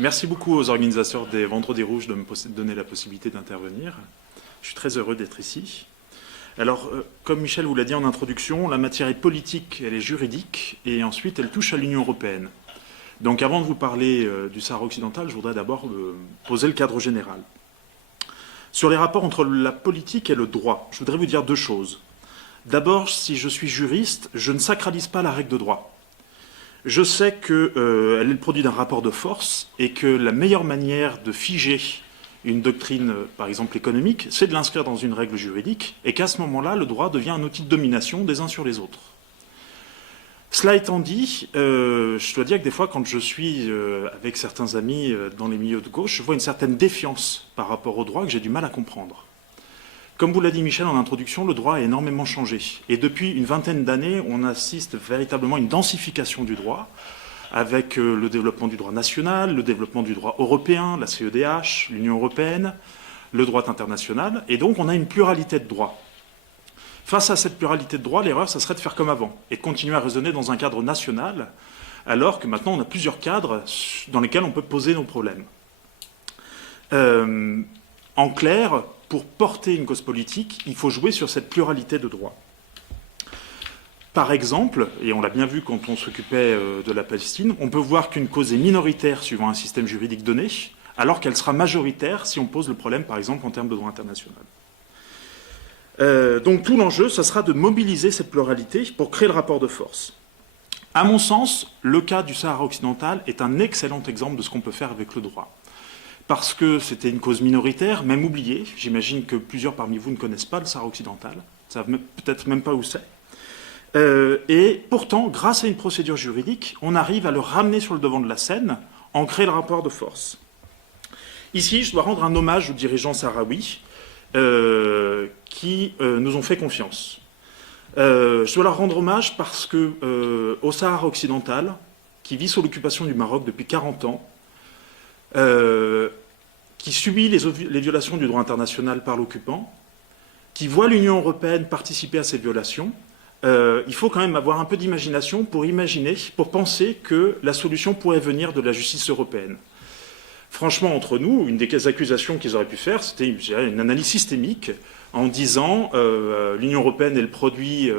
Merci beaucoup aux organisateurs des Vendredis Rouges de me donner la possibilité d'intervenir. Je suis très heureux d'être ici. Alors, comme Michel vous l'a dit en introduction, la matière est politique, elle est juridique, et ensuite elle touche à l'Union européenne. Donc avant de vous parler du Sahara occidental, je voudrais d'abord poser le cadre général. Sur les rapports entre la politique et le droit, je voudrais vous dire deux choses. D'abord, si je suis juriste, je ne sacralise pas la règle de droit. Je sais qu'elle est le produit d'un rapport de force et que la meilleure manière de figer une doctrine, par exemple économique, c'est de l'inscrire dans une règle juridique et qu'à ce moment-là, le droit devient un outil de domination des uns sur les autres. Cela étant dit, je dois dire que des fois, quand je suis avec certains amis dans les milieux de gauche, je vois une certaine défiance par rapport au droit que j'ai du mal à comprendre. Comme vous l'a dit Michel en introduction, le droit a énormément changé. Et depuis une vingtaine d'années, on assiste véritablement à une densification du droit, avec le développement du droit national, le développement du droit européen, la CEDH, l'Union européenne, le droit international. Et donc on a une pluralité de droits. Face à cette pluralité de droits, l'erreur, ça serait de faire comme avant, et de continuer à raisonner dans un cadre national, alors que maintenant on a plusieurs cadres dans lesquels on peut poser nos problèmes. En clair, pour porter une cause politique, il faut jouer sur cette pluralité de droits. Par exemple, et on l'a bien vu quand on s'occupait de la Palestine, on peut voir qu'une cause est minoritaire suivant un système juridique donné, alors qu'elle sera majoritaire si on pose le problème, par exemple, en termes de droit international. Donc tout l'enjeu, ce sera de mobiliser cette pluralité pour créer le rapport de force. À mon sens, le cas du Sahara occidental est un excellent exemple de ce qu'on peut faire avec le droit. Parce que c'était une cause minoritaire, même oubliée. J'imagine que plusieurs parmi vous ne connaissent pas le Sahara occidental, ne savent peut-être même pas où c'est. Et pourtant, grâce à une procédure juridique, on arrive à le ramener sur le devant de la scène, en créant le rapport de force. Ici, je dois rendre un hommage aux dirigeants sahraouis qui nous ont fait confiance. Je dois leur rendre hommage parce que au Sahara occidental, qui vit sous l'occupation du Maroc depuis 40 ans, qui subit les violations du droit international par l'occupant, qui voit l'Union européenne participer à ces violations, il faut quand même avoir un peu d'imagination pour imaginer, pour penser que la solution pourrait venir de la justice européenne. Franchement, entre nous, une des accusations qu'ils auraient pu faire, c'était une analyse systémique en disant l'Union européenne est le produit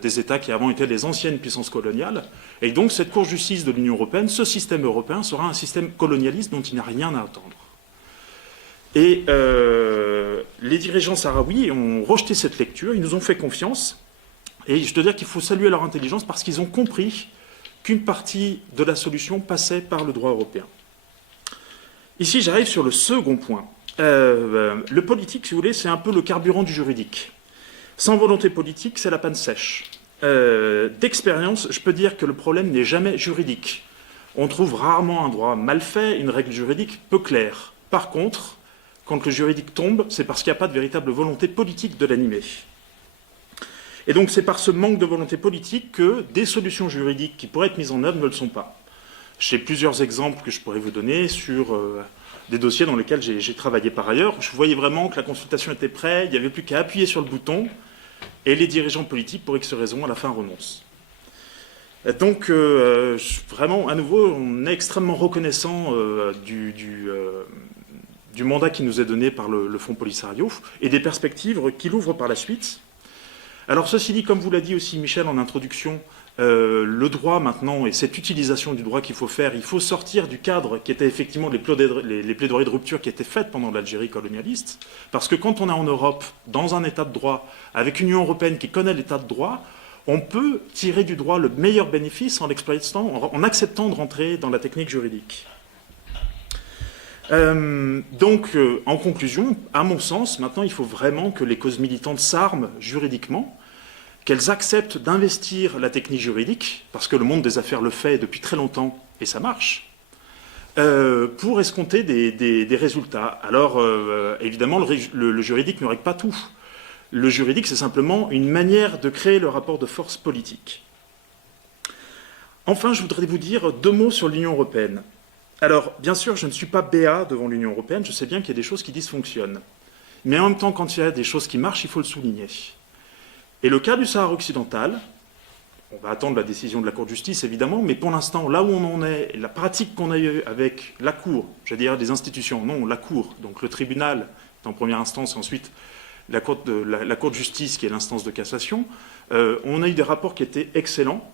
des États qui avant étaient les anciennes puissances coloniales, et donc cette Cour de justice de l'Union européenne, ce système européen, sera un système colonialiste dont il n'a rien à attendre. Et les dirigeants sahraouis ont rejeté cette lecture, ils nous ont fait confiance, et je dois dire qu'il faut saluer leur intelligence parce qu'ils ont compris qu'une partie de la solution passait par le droit européen. Ici, j'arrive sur le second point. Le politique, si vous voulez, c'est un peu le carburant du juridique. Sans volonté politique, c'est la panne sèche. D'expérience, je peux dire que le problème n'est jamais juridique. On trouve rarement un droit mal fait, une règle juridique peu claire. Par contre, quand le juridique tombe, c'est parce qu'il n'y a pas de véritable volonté politique de l'animer. Et donc c'est par ce manque de volonté politique que des solutions juridiques qui pourraient être mises en œuvre ne le sont pas. J'ai plusieurs exemples que je pourrais vous donner sur des dossiers dans lesquels j'ai travaillé par ailleurs. Je voyais vraiment que la consultation était prête, il n'y avait plus qu'à appuyer sur le bouton, et les dirigeants politiques, pour X raisons, à la fin renoncent. Donc, vraiment, à nouveau, on est extrêmement reconnaissant du mandat qui nous est donné par le Fonds Polisario et des perspectives qu'il ouvre par la suite. Alors, ceci dit, comme vous l'a dit aussi Michel en introduction, le droit maintenant et cette utilisation du droit qu'il faut faire, il faut sortir du cadre qui était effectivement les plaidoiries de rupture qui étaient faites pendant l'Algérie colonialiste, parce que quand on est en Europe, dans un état de droit, avec une Union européenne qui connaît l'état de droit, on peut tirer du droit le meilleur bénéfice en l'exploitant, en acceptant de rentrer dans la technique juridique. En conclusion, à mon sens, maintenant il faut vraiment que les causes militantes s'arment juridiquement, qu'elles acceptent d'investir la technique juridique, parce que le monde des affaires le fait depuis très longtemps, et ça marche, pour escompter des résultats. Alors, évidemment, le juridique ne règle pas tout. Le juridique, c'est simplement une manière de créer le rapport de force politique. Enfin, je voudrais vous dire deux mots sur l'Union européenne. Alors, bien sûr, je ne suis pas béat devant l'Union européenne, je sais bien qu'il y a des choses qui dysfonctionnent. Mais en même temps, quand il y a des choses qui marchent, il faut le souligner. Et le cas du Sahara occidental, On va attendre la décision de la Cour de justice, évidemment, mais pour l'instant, là où on en est, la pratique qu'on a eue avec la Cour, j'allais dire des institutions, non, la Cour, donc le tribunal en première instance, et ensuite la Cour de justice, qui est l'instance de cassation, on a eu des rapports qui étaient excellents,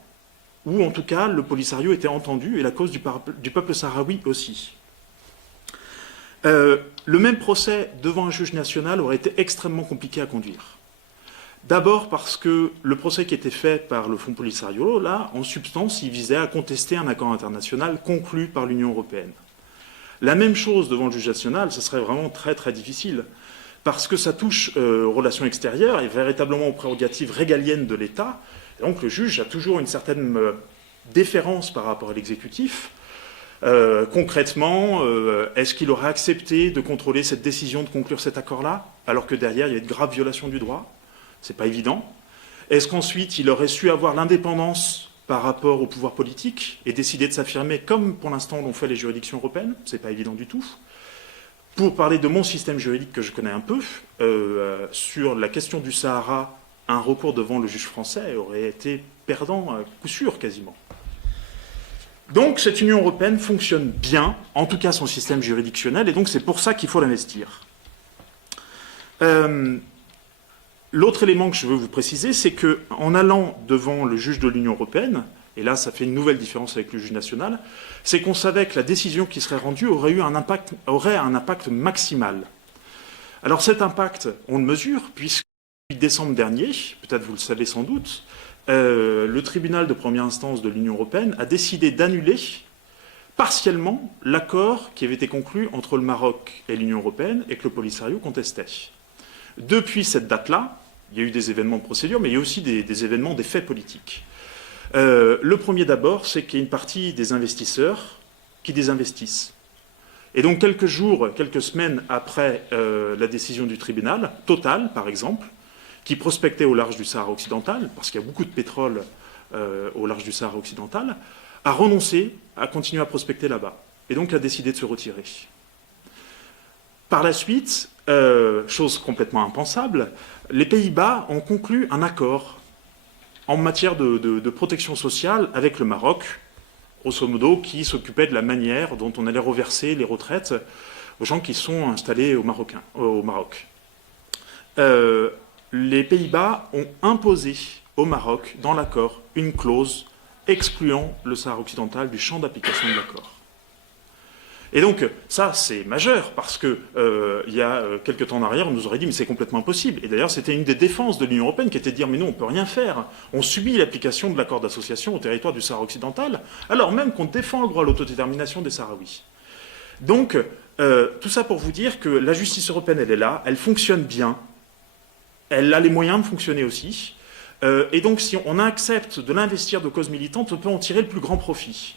où en tout cas le Polisario était entendu, et la cause du peuple sahraoui aussi. Le même procès devant un juge national aurait été extrêmement compliqué à conduire. D'abord parce que le procès qui était fait par le Front Polisario, là, en substance, il visait à contester un accord international conclu par l'Union européenne. La même chose devant le juge national, ce serait vraiment très très difficile, parce que ça touche aux relations extérieures et véritablement aux prérogatives régaliennes de l'État. Donc le juge a toujours une certaine déférence par rapport à l'exécutif. Concrètement, est-ce qu'il aurait accepté de contrôler cette décision de conclure cet accord-là, alors que derrière il y a de graves violations du droit? C'est pas évident. Est-ce qu'ensuite il aurait su avoir l'indépendance par rapport au pouvoir politique et décider de s'affirmer comme pour l'instant l'ont fait les juridictions européennes? C'est pas évident du tout. Pour parler de mon système juridique que je connais un peu, sur la question du Sahara, un recours devant le juge français aurait été perdant à coup sûr quasiment. Donc cette Union européenne fonctionne bien, en tout cas son système juridictionnel, et donc c'est pour ça qu'il faut l'investir. L'autre élément que je veux vous préciser, c'est qu'en allant devant le juge de l'Union européenne, et là ça fait une nouvelle différence avec le juge national, c'est qu'on savait que la décision qui serait rendue aurait un impact maximal. Alors cet impact, on le mesure, puisque depuis décembre dernier, peut-être vous le savez sans doute, le tribunal de première instance de l'Union européenne a décidé d'annuler partiellement l'accord qui avait été conclu entre le Maroc et l'Union européenne et que le Polisario contestait. Depuis cette date-là, il y a eu des événements de procédure, mais il y a aussi des événements, des faits politiques. Le premier d'abord, c'est qu'il y a une partie des investisseurs qui désinvestissent. Et donc quelques jours, quelques semaines après la décision du tribunal, Total par exemple, qui prospectait au large du Sahara occidental, parce qu'il y a beaucoup de pétrole au large du Sahara occidental, a renoncé à continuer à prospecter là-bas, et donc a décidé de se retirer. Par la suite, chose complètement impensable, les Pays-Bas ont conclu un accord en matière de protection sociale avec le Maroc, grosso modo, qui s'occupait de la manière dont on allait reverser les retraites aux gens qui sont installés au Maroc. Les Pays-Bas ont imposé au Maroc, dans l'accord, une clause excluant le Sahara occidental du champ d'application de l'accord. Et donc, ça, c'est majeur, parce que il y a quelques temps en arrière, on nous aurait dit, mais c'est complètement impossible. Et d'ailleurs, c'était une des défenses de l'Union européenne qui était de dire, mais non, on ne peut rien faire. On subit l'application de l'accord d'association au territoire du Sahara occidental, alors même qu'on défend le droit à l'autodétermination des Sahraouis. Donc, tout ça pour vous dire que la justice européenne, elle est là, elle fonctionne bien, elle a les moyens de fonctionner aussi. Et donc, si on accepte de l'investir de causes militantes, on peut en tirer le plus grand profit.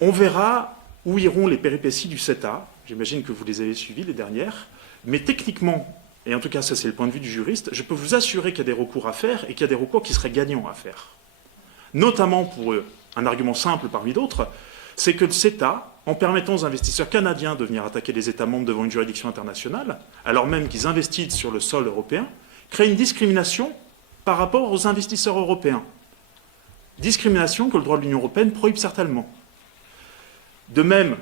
On verra où iront les péripéties du CETA. J'imagine que vous les avez suivies, les dernières. Mais techniquement, et en tout cas ça c'est le point de vue du juriste, je peux vous assurer qu'il y a des recours à faire et qu'il y a des recours qui seraient gagnants à faire. Notamment pour un argument simple parmi d'autres, c'est que le CETA, en permettant aux investisseurs canadiens de venir attaquer les États membres devant une juridiction internationale, alors même qu'ils investissent sur le sol européen, crée une discrimination par rapport aux investisseurs européens. Discrimination que le droit de l'Union européenne prohibe certainement. De même,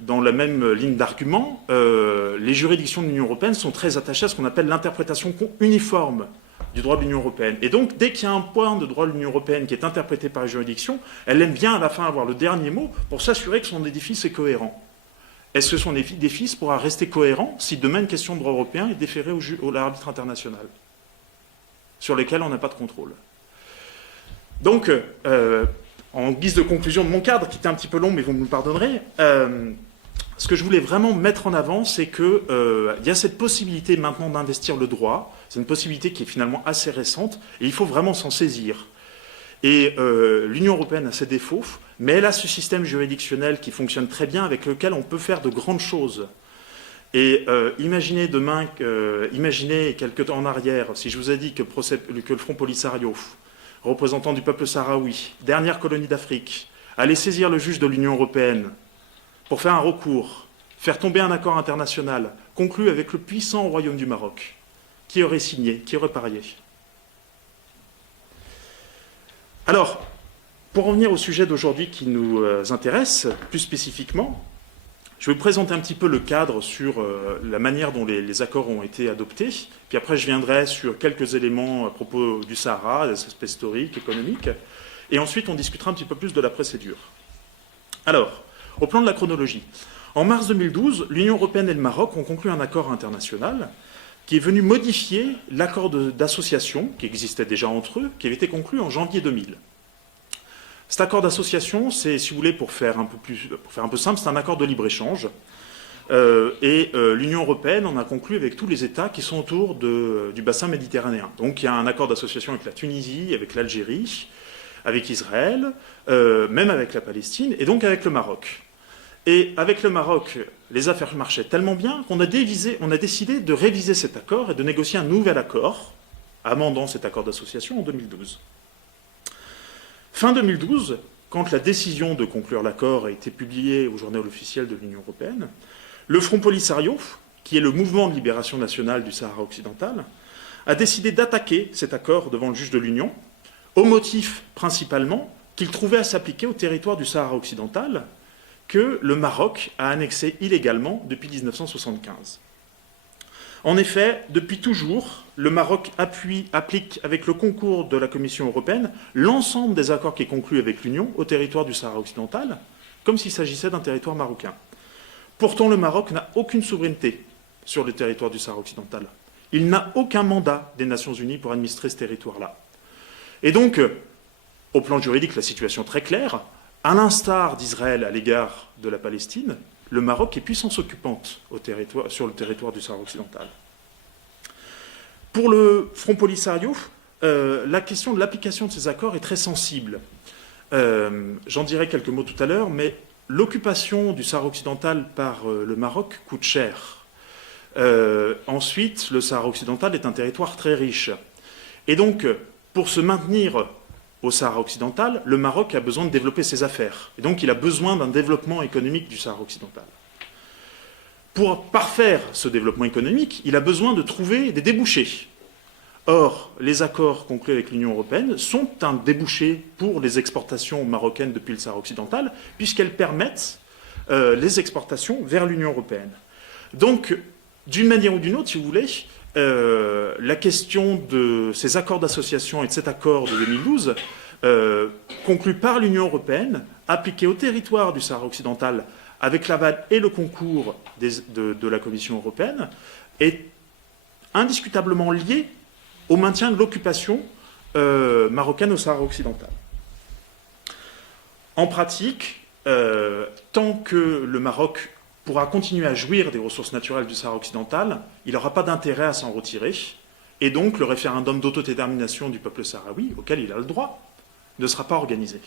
dans la même ligne d'argument, les juridictions de l'Union européenne sont très attachées à ce qu'on appelle l'interprétation uniforme du droit de l'Union européenne. Et donc, dès qu'il y a un point de droit de l'Union européenne qui est interprété par les juridictions, elle aime bien à la fin avoir le dernier mot pour s'assurer que son édifice est cohérent. Est-ce que son édifice pourra rester cohérent si demain une question de droit européen est déférée à l'arbitre international, sur lesquels on n'a pas de contrôle? Donc, en guise de conclusion de mon cadre, qui était un petit peu long, mais vous me le pardonnerez, ce que je voulais vraiment mettre en avant, c'est qu'il y a cette possibilité maintenant d'investir le droit. C'est une possibilité qui est finalement assez récente, et il faut vraiment s'en saisir. Et l'Union européenne a ses défauts, mais elle a ce système juridictionnel qui fonctionne très bien, avec lequel on peut faire de grandes choses. Et imaginez demain, imaginez quelques temps en arrière, si je vous ai dit que le Front Polisario, représentant du peuple sahraoui, dernière colonie d'Afrique, allait saisir le juge de l'Union européenne pour faire un recours, faire tomber un accord international conclu avec le puissant royaume du Maroc. Qui aurait signé? Qui aurait parié? Alors, pour revenir au sujet d'aujourd'hui qui nous intéresse, plus spécifiquement, je vais vous présenter un petit peu le cadre sur la manière dont les accords ont été adoptés, puis après je viendrai sur quelques éléments à propos du Sahara, des aspects historiques, économiques, et ensuite on discutera un petit peu plus de la procédure. Alors, au plan de la chronologie, en mars 2012, l'Union européenne et le Maroc ont conclu un accord international qui est venu modifier l'accord d'association qui existait déjà entre eux, qui avait été conclu en janvier 2000. Cet accord d'association, c'est, si vous voulez, pour faire un peu simple, c'est un accord de libre-échange. L'Union européenne en a conclu avec tous les États qui sont autour du bassin méditerranéen. Donc il y a un accord d'association avec la Tunisie, avec l'Algérie, avec Israël, même avec la Palestine, et donc avec le Maroc. Et avec le Maroc, les affaires marchaient tellement bien qu'on a décidé de réviser cet accord et de négocier un nouvel accord, amendant cet accord d'association en 2012. Fin 2012, quand la décision de conclure l'accord a été publiée au journal officiel de l'Union européenne, le Front Polisario, qui est le mouvement de libération nationale du Sahara occidental, a décidé d'attaquer cet accord devant le juge de l'Union, au motif principalement qu'il trouvait à s'appliquer au territoire du Sahara occidental, que le Maroc a annexé illégalement depuis 1975. En effet, depuis toujours, le Maroc applique avec le concours de la Commission européenne l'ensemble des accords qui est conclu avec l'Union au territoire du Sahara occidental, comme s'il s'agissait d'un territoire marocain. Pourtant, le Maroc n'a aucune souveraineté sur le territoire du Sahara occidental. Il n'a aucun mandat des Nations Unies pour administrer ce territoire-là. Et donc, au plan juridique, la situation est très claire. À l'instar d'Israël à l'égard de la Palestine, le Maroc est puissance occupante sur le territoire du Sahara occidental. Pour le Front Polisario, la question de l'application de ces accords est très sensible. J'en dirai quelques mots tout à l'heure, mais l'occupation du Sahara occidental par le Maroc coûte cher. Ensuite, le Sahara occidental est un territoire très riche. Et donc, pour se maintenir au Sahara occidental, le Maroc a besoin de développer ses affaires. Et donc, il a besoin d'un développement économique du Sahara occidental. Pour parfaire ce développement économique, il a besoin de trouver des débouchés. Or, les accords conclus avec l'Union européenne sont un débouché pour les exportations marocaines depuis le Sahara occidental, puisqu'elles permettent les exportations vers l'Union européenne. Donc, d'une manière ou d'une autre, si vous voulez, la question de ces accords d'association et de cet accord de 2012, conclu par l'Union européenne, appliqué au territoire du Sahara occidental avec l'aval et le concours de la Commission européenne, est indiscutablement lié au maintien de l'occupation marocaine au Sahara occidental. En pratique, tant que le Maroc pourra continuer à jouir des ressources naturelles du Sahara occidental, il n'aura pas d'intérêt à s'en retirer, et donc le référendum d'autodétermination du peuple sahraoui, auquel il a le droit, ne sera pas organisé.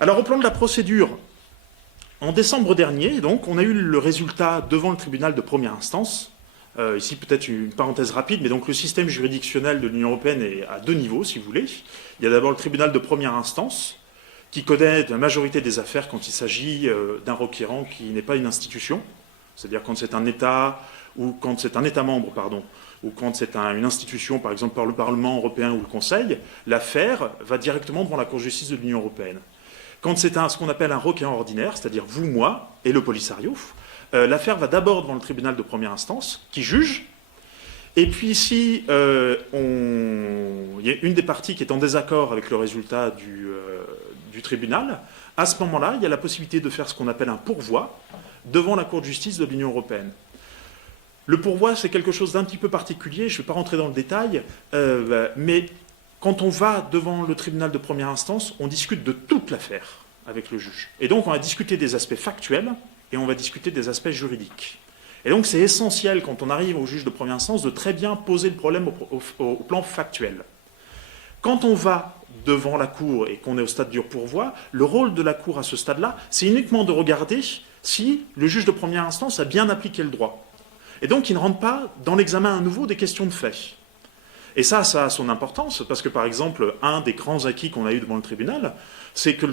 Alors, au plan de la procédure, en décembre dernier, donc, on a eu le résultat devant le tribunal de première instance. Ici, peut-être une parenthèse rapide, mais donc le système juridictionnel de l'Union européenne est à deux niveaux, si vous voulez. Il y a d'abord le tribunal de première instance, qui connaît la majorité des affaires quand il s'agit d'un requérant qui n'est pas une institution, c'est-à-dire quand c'est un État, ou quand c'est un État membre, pardon, ou quand c'est une institution, par exemple par le Parlement européen ou le Conseil, l'affaire va directement devant la Cour de justice de l'Union européenne. Quand c'est ce qu'on appelle un requérant ordinaire, c'est-à-dire vous, moi et le Polisario, l'affaire va d'abord devant le tribunal de première instance, qui juge, et puis si il y a une des parties qui est en désaccord avec le résultat du tribunal, à ce moment-là, il y a la possibilité de faire ce qu'on appelle un pourvoi devant la Cour de justice de l'Union européenne. Le pourvoi, c'est quelque chose d'un petit peu particulier, je ne vais pas rentrer dans le détail, mais quand on va devant le tribunal de première instance, on discute de toute l'affaire avec le juge. Et donc, on va discuter des aspects factuels et on va discuter des aspects juridiques. Et donc, c'est essentiel, quand on arrive au juge de première instance, de très bien poser le problème au plan factuel. Quand on va devant la Cour et qu'on est au stade du pourvoi, le rôle de la Cour à ce stade-là, c'est uniquement de regarder si le juge de première instance a bien appliqué le droit. Et donc, il ne rentre pas dans l'examen à nouveau des questions de fait. Et ça a son importance, parce que, par exemple, un des grands acquis qu'on a eu devant le tribunal, c'est que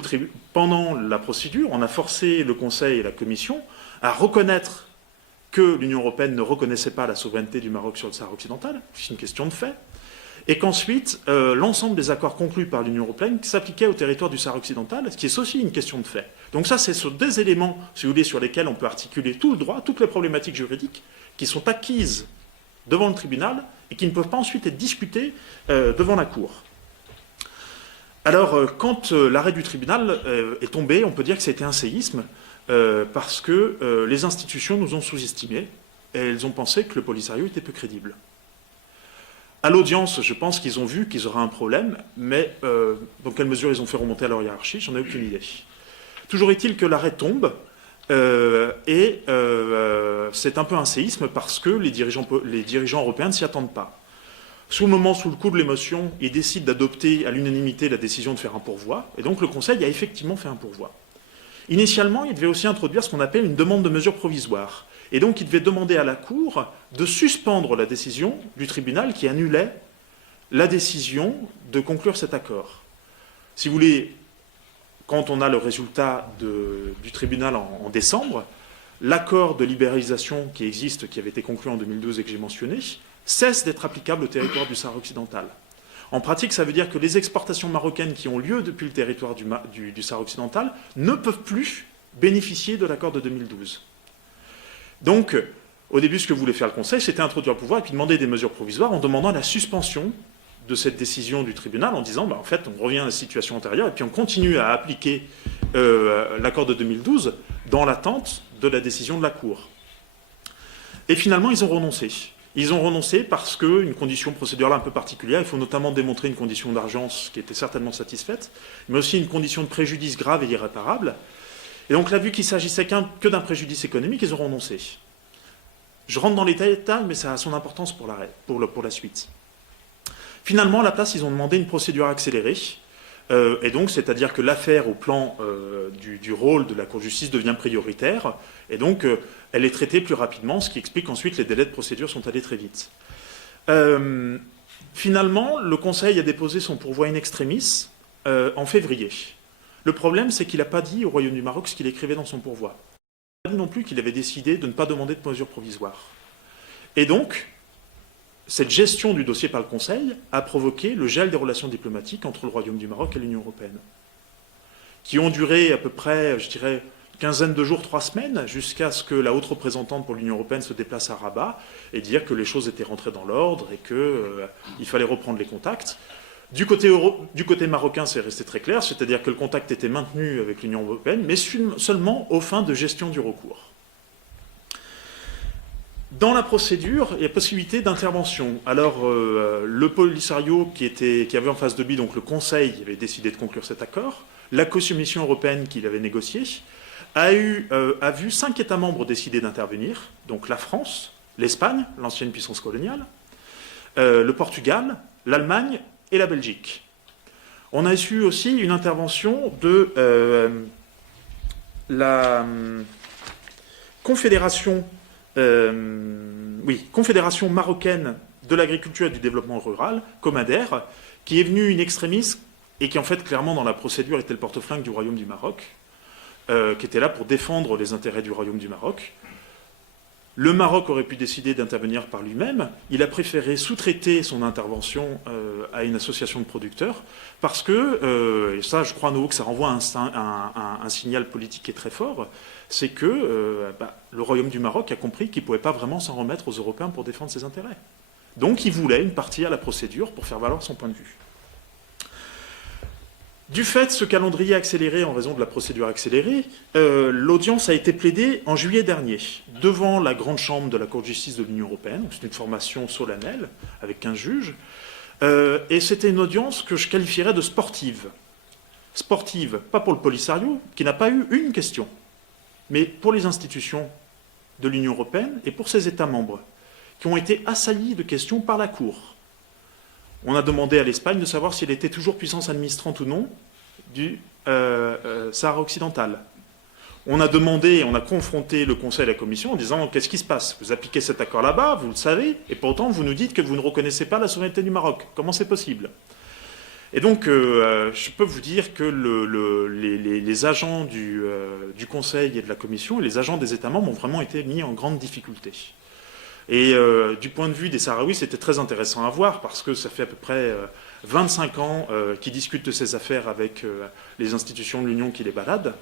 pendant la procédure, on a forcé le Conseil et la Commission à reconnaître que l'Union européenne ne reconnaissait pas la souveraineté du Maroc sur le Sahara occidental, c'est une question de fait, et qu'ensuite, l'ensemble des accords conclus par l'Union européenne s'appliquaient au territoire du Sahara occidental, ce qui est aussi une question de fait. Donc ça, c'est sur des éléments, si vous voulez, sur lesquels on peut articuler tout le droit, toutes les problématiques juridiques qui sont acquises devant le tribunal et qui ne peuvent pas ensuite être discutées devant la Cour. Alors, quand l'arrêt du tribunal est tombé, on peut dire que c'était un séisme, parce que les institutions nous ont sous-estimés, et elles ont pensé que le Polisario était peu crédible. À l'audience, je pense qu'ils ont vu qu'ils auraient un problème, mais dans quelle mesure ils ont fait remonter à leur hiérarchie, j'en ai aucune idée. Toujours est-il que l'arrêt tombe, et c'est un peu un séisme parce que les dirigeants européens ne s'y attendent pas. Sous le coup de l'émotion, ils décident d'adopter à l'unanimité la décision de faire un pourvoi, et donc le Conseil a effectivement fait un pourvoi. Initialement, il devait aussi introduire ce qu'on appelle une demande de mesure provisoire. Et donc, il devait demander à la Cour de suspendre la décision du tribunal qui annulait la décision de conclure cet accord. Si vous voulez, quand on a le résultat du tribunal en décembre, l'accord de libéralisation qui existe, qui avait été conclu en 2012 et que j'ai mentionné, cesse d'être applicable au territoire du Sahara occidental. En pratique, ça veut dire que les exportations marocaines qui ont lieu depuis le territoire du Sahara occidental ne peuvent plus bénéficier de l'accord de 2012. Donc, au début, ce que voulait faire le Conseil, c'était introduire le pouvoir et puis demander des mesures provisoires en demandant la suspension de cette décision du tribunal en disant, en fait, on revient à la situation antérieure et puis on continue à appliquer l'accord de 2012 dans l'attente de la décision de la Cour. Et finalement, ils ont renoncé. Ils ont renoncé parce qu'une condition procédurale un peu particulière, il faut notamment démontrer une condition d'urgence qui était certainement satisfaite, mais aussi une condition de préjudice grave et irréparable. Et donc là, vu qu'il s'agissait que d'un préjudice économique, ils ont renoncé. Je rentre dans les détails, mais ça a son importance pour la suite. Finalement, à la place, ils ont demandé une procédure accélérée, et donc, c'est-à-dire que l'affaire au plan du rôle de la Cour de justice devient prioritaire, et donc elle est traitée plus rapidement, ce qui explique qu'ensuite les délais de procédure sont allés très vite. Finalement, le Conseil a déposé son pourvoi in extremis en février. Le problème, c'est qu'il n'a pas dit au Royaume du Maroc ce qu'il écrivait dans son pourvoi. Il n'a pas dit non plus qu'il avait décidé de ne pas demander de mesures provisoires. Et donc, cette gestion du dossier par le Conseil a provoqué le gel des relations diplomatiques entre le Royaume du Maroc et l'Union européenne, qui ont duré à peu près, je dirais, une quinzaine de jours, 3 semaines, jusqu'à ce que la haute représentante pour l'Union européenne se déplace à Rabat et dire que les choses étaient rentrées dans l'ordre et qu'il fallait reprendre les contacts. Du côté marocain, c'est resté très clair, c'est-à-dire que le contact était maintenu avec l'Union européenne, mais seulement aux fins de gestion du recours. Dans la procédure, il y a possibilité d'intervention. Alors, le Polisario qui avait en face de lui, donc le Conseil, avait décidé de conclure cet accord. La Commission européenne qui l'avait négocié a vu 5 États membres décider d'intervenir, donc la France, l'Espagne, l'ancienne puissance coloniale, le Portugal, l'Allemagne et la Belgique. On a eu aussi une intervention de la Confédération marocaine de l'agriculture et du développement rural, Comader, qui est venue in extremis et qui en fait clairement dans la procédure était le porte-flingue du Royaume du Maroc, qui était là pour défendre les intérêts du Royaume du Maroc. Le Maroc aurait pu décider d'intervenir par lui-même. Il a préféré sous-traiter son intervention à une association de producteurs parce que, et ça je crois à nouveau que ça renvoie un signal politique qui est très fort, c'est que le Royaume du Maroc a compris qu'il ne pouvait pas vraiment s'en remettre aux Européens pour défendre ses intérêts. Donc il voulait une partie à la procédure pour faire valoir son point de vue. Du fait de ce calendrier accéléré en raison de la procédure accélérée, l'audience a été plaidée en juillet dernier devant la grande chambre de la Cour de justice de l'Union européenne. C'est une formation solennelle avec 15 juges. Et c'était une audience que je qualifierais de sportive. Sportive, pas pour le Polisario, qui n'a pas eu une question, mais pour les institutions de l'Union européenne et pour ses États membres, qui ont été assaillis de questions par la Cour. On a demandé à l'Espagne de savoir si elle était toujours puissance administrante ou non du Sahara occidental. On a confronté le Conseil et la Commission en disant « Qu'est-ce qui se passe? Vous appliquez cet accord là-bas, vous le savez, et pourtant vous nous dites que vous ne reconnaissez pas la souveraineté du Maroc. Comment c'est possible ?» Et donc, je peux vous dire que les agents du Conseil et de la Commission et les agents des États membres ont vraiment été mis en grande difficulté. Et du point de vue des Sahraouis, c'était très intéressant à voir parce que ça fait à peu près 25 ans qu'ils discutent de ces affaires avec les institutions de l'Union qui les baladent,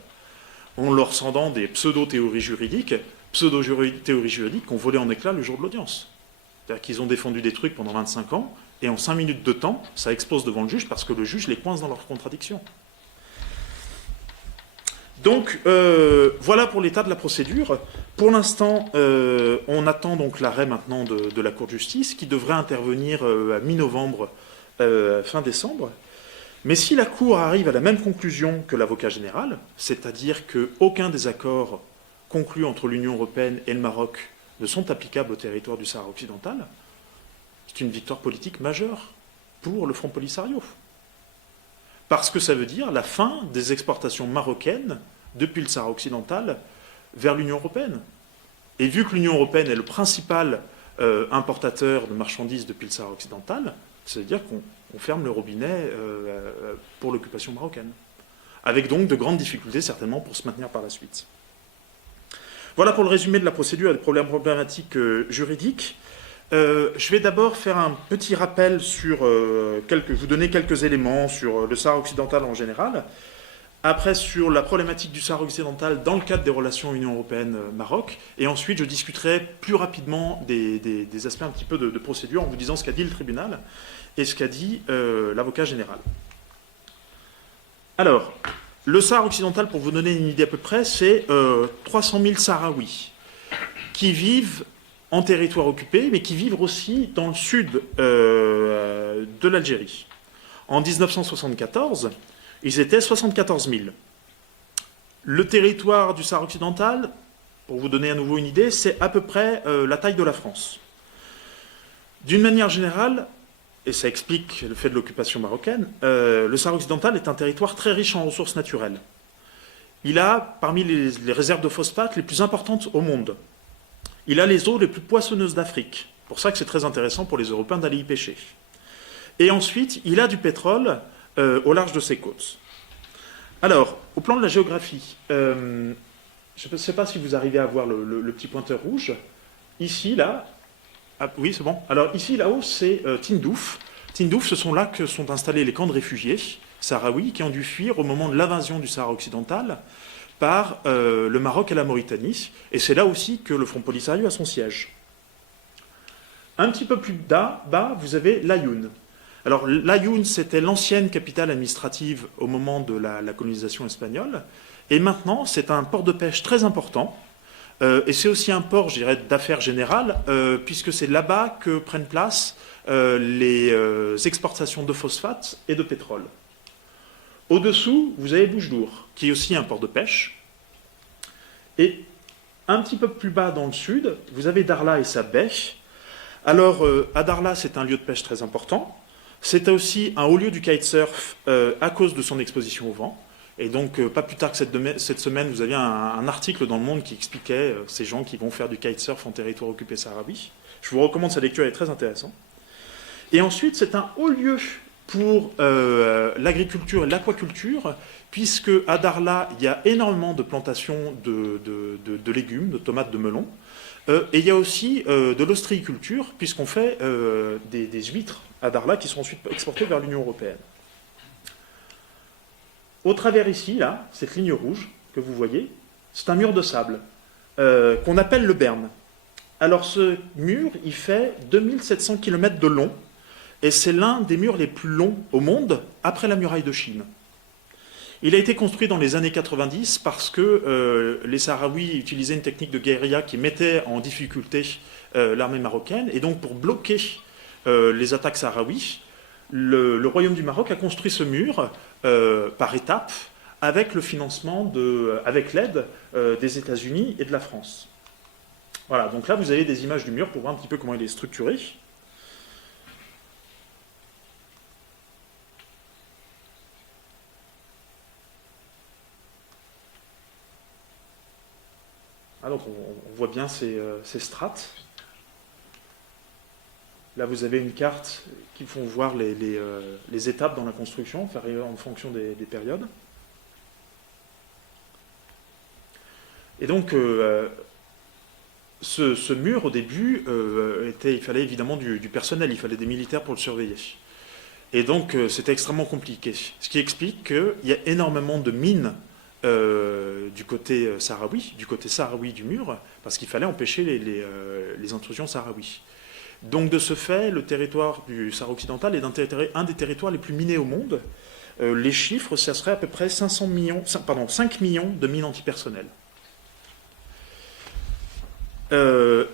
en leur sondant des pseudo-théories juridiques qui ont volé en éclats le jour de l'audience. C'est-à-dire qu'ils ont défendu des trucs pendant 25 ans, et en 5 minutes de temps, ça explose devant le juge parce que le juge les coince dans leurs contradictions. Donc, voilà pour l'état de la procédure. Pour l'instant, on attend donc l'arrêt maintenant de la Cour de justice, qui devrait intervenir à mi-novembre, fin décembre. Mais si la Cour arrive à la même conclusion que l'avocat général, c'est-à-dire qu'aucun des accords conclus entre l'Union européenne et le Maroc ne sont applicables au territoire du Sahara occidental, c'est une victoire politique majeure pour le Front Polisario. Parce que ça veut dire la fin des exportations marocaines depuis le Sahara occidental vers l'Union européenne. Et vu que l'Union européenne est le principal importateur de marchandises depuis le Sahara occidental, ça veut dire qu'on ferme le robinet pour l'occupation marocaine. Avec donc de grandes difficultés certainement pour se maintenir par la suite. Voilà pour le résumé de la procédure et des problématiques juridiques. Je vais d'abord faire un petit rappel sur vous donner quelques éléments sur le Sahara occidental en général. Après, sur la problématique du Sahara occidental dans le cadre des relations Union européenne-Maroc. Et ensuite, je discuterai plus rapidement des aspects un petit peu de procédure en vous disant ce qu'a dit le tribunal et ce qu'a dit l'avocat général. Alors, le Sahara occidental, pour vous donner une idée à peu près, c'est 300 000 Sahraouis qui vivent en territoire occupé, mais qui vivent aussi dans le sud de l'Algérie. En 1974, ils étaient 74 000. Le territoire du Sahara occidental, pour vous donner à nouveau une idée, c'est à peu près la taille de la France. D'une manière générale, et ça explique le fait de l'occupation marocaine, le Sahara occidental est un territoire très riche en ressources naturelles. Il a parmi les réserves de phosphate les plus importantes au monde. Il a les eaux les plus poissonneuses d'Afrique. C'est pour ça que c'est très intéressant pour les Européens d'aller y pêcher. Et ensuite, il a du pétrole au large de ses côtes. Alors, au plan de la géographie, je ne sais pas si vous arrivez à voir le petit pointeur rouge. Ici, là, ah, oui, c'est bon. Alors ici, là-haut, c'est Tindouf. Tindouf, ce sont là que sont installés les camps de réfugiés sahraouis qui ont dû fuir au moment de l'invasion du Sahara occidental par le Maroc et la Mauritanie. Et c'est là aussi que le Front Polisario a son siège. Un petit peu plus bas, vous avez l'Aïoun. Alors l'Aïoun, c'était l'ancienne capitale administrative au moment de la colonisation espagnole. Et maintenant, c'est un port de pêche très important. Et c'est aussi un port, je dirais, d'affaires générales, puisque c'est là-bas que prennent place les exportations de phosphate et de pétrole. Au-dessous, vous avez Boujdour, qui est aussi un port de pêche. Et un petit peu plus bas dans le sud, vous avez Darla et sa baie. Alors, à Darla, c'est un lieu de pêche très important. C'est aussi un haut lieu du kitesurf à cause de son exposition au vent. Et donc, pas plus tard que cette semaine, vous aviez un article dans Le Monde qui expliquait ces gens qui vont faire du kitesurf en territoire occupé sahraoui. Je vous recommande sa lecture, elle est très intéressante. Et ensuite, c'est un haut lieu pour l'agriculture et l'aquaculture, puisque à Darla, il y a énormément de plantations de légumes, de tomates, de melons. Et il y a aussi de l'ostréiculture, puisqu'on fait des huîtres à Darla qui sont ensuite exportées vers l'Union européenne. Au travers ici, là, cette ligne rouge que vous voyez, c'est un mur de sable qu'on appelle le Berne. Alors ce mur, il fait 2700 km de long, et c'est l'un des murs les plus longs au monde après la muraille de Chine. Il a été construit dans les années 90 parce que les Sahraouis utilisaient une technique de guérilla qui mettait en difficulté l'armée marocaine, et donc pour bloquer les attaques sahraouis, le Royaume du Maroc a construit ce mur par étapes avec le financement, avec l'aide des États-Unis et de la France. Voilà, donc là vous avez des images du mur pour voir un petit peu comment il est structuré. Ah, donc on voit bien ces strates. Là, vous avez une carte qui font voir les étapes dans la construction, en fonction des périodes. Et donc, ce mur, au début, il fallait évidemment du personnel, il fallait des militaires pour le surveiller. Et donc, c'était extrêmement compliqué. Ce qui explique qu'il y a énormément de mines du côté sahraoui du mur, parce qu'il fallait empêcher les intrusions sahraouis. Donc, de ce fait, le territoire du Sahara occidental est un des territoires les plus minés au monde. Les chiffres, ça serait à peu près 5 millions de mines antipersonnelles.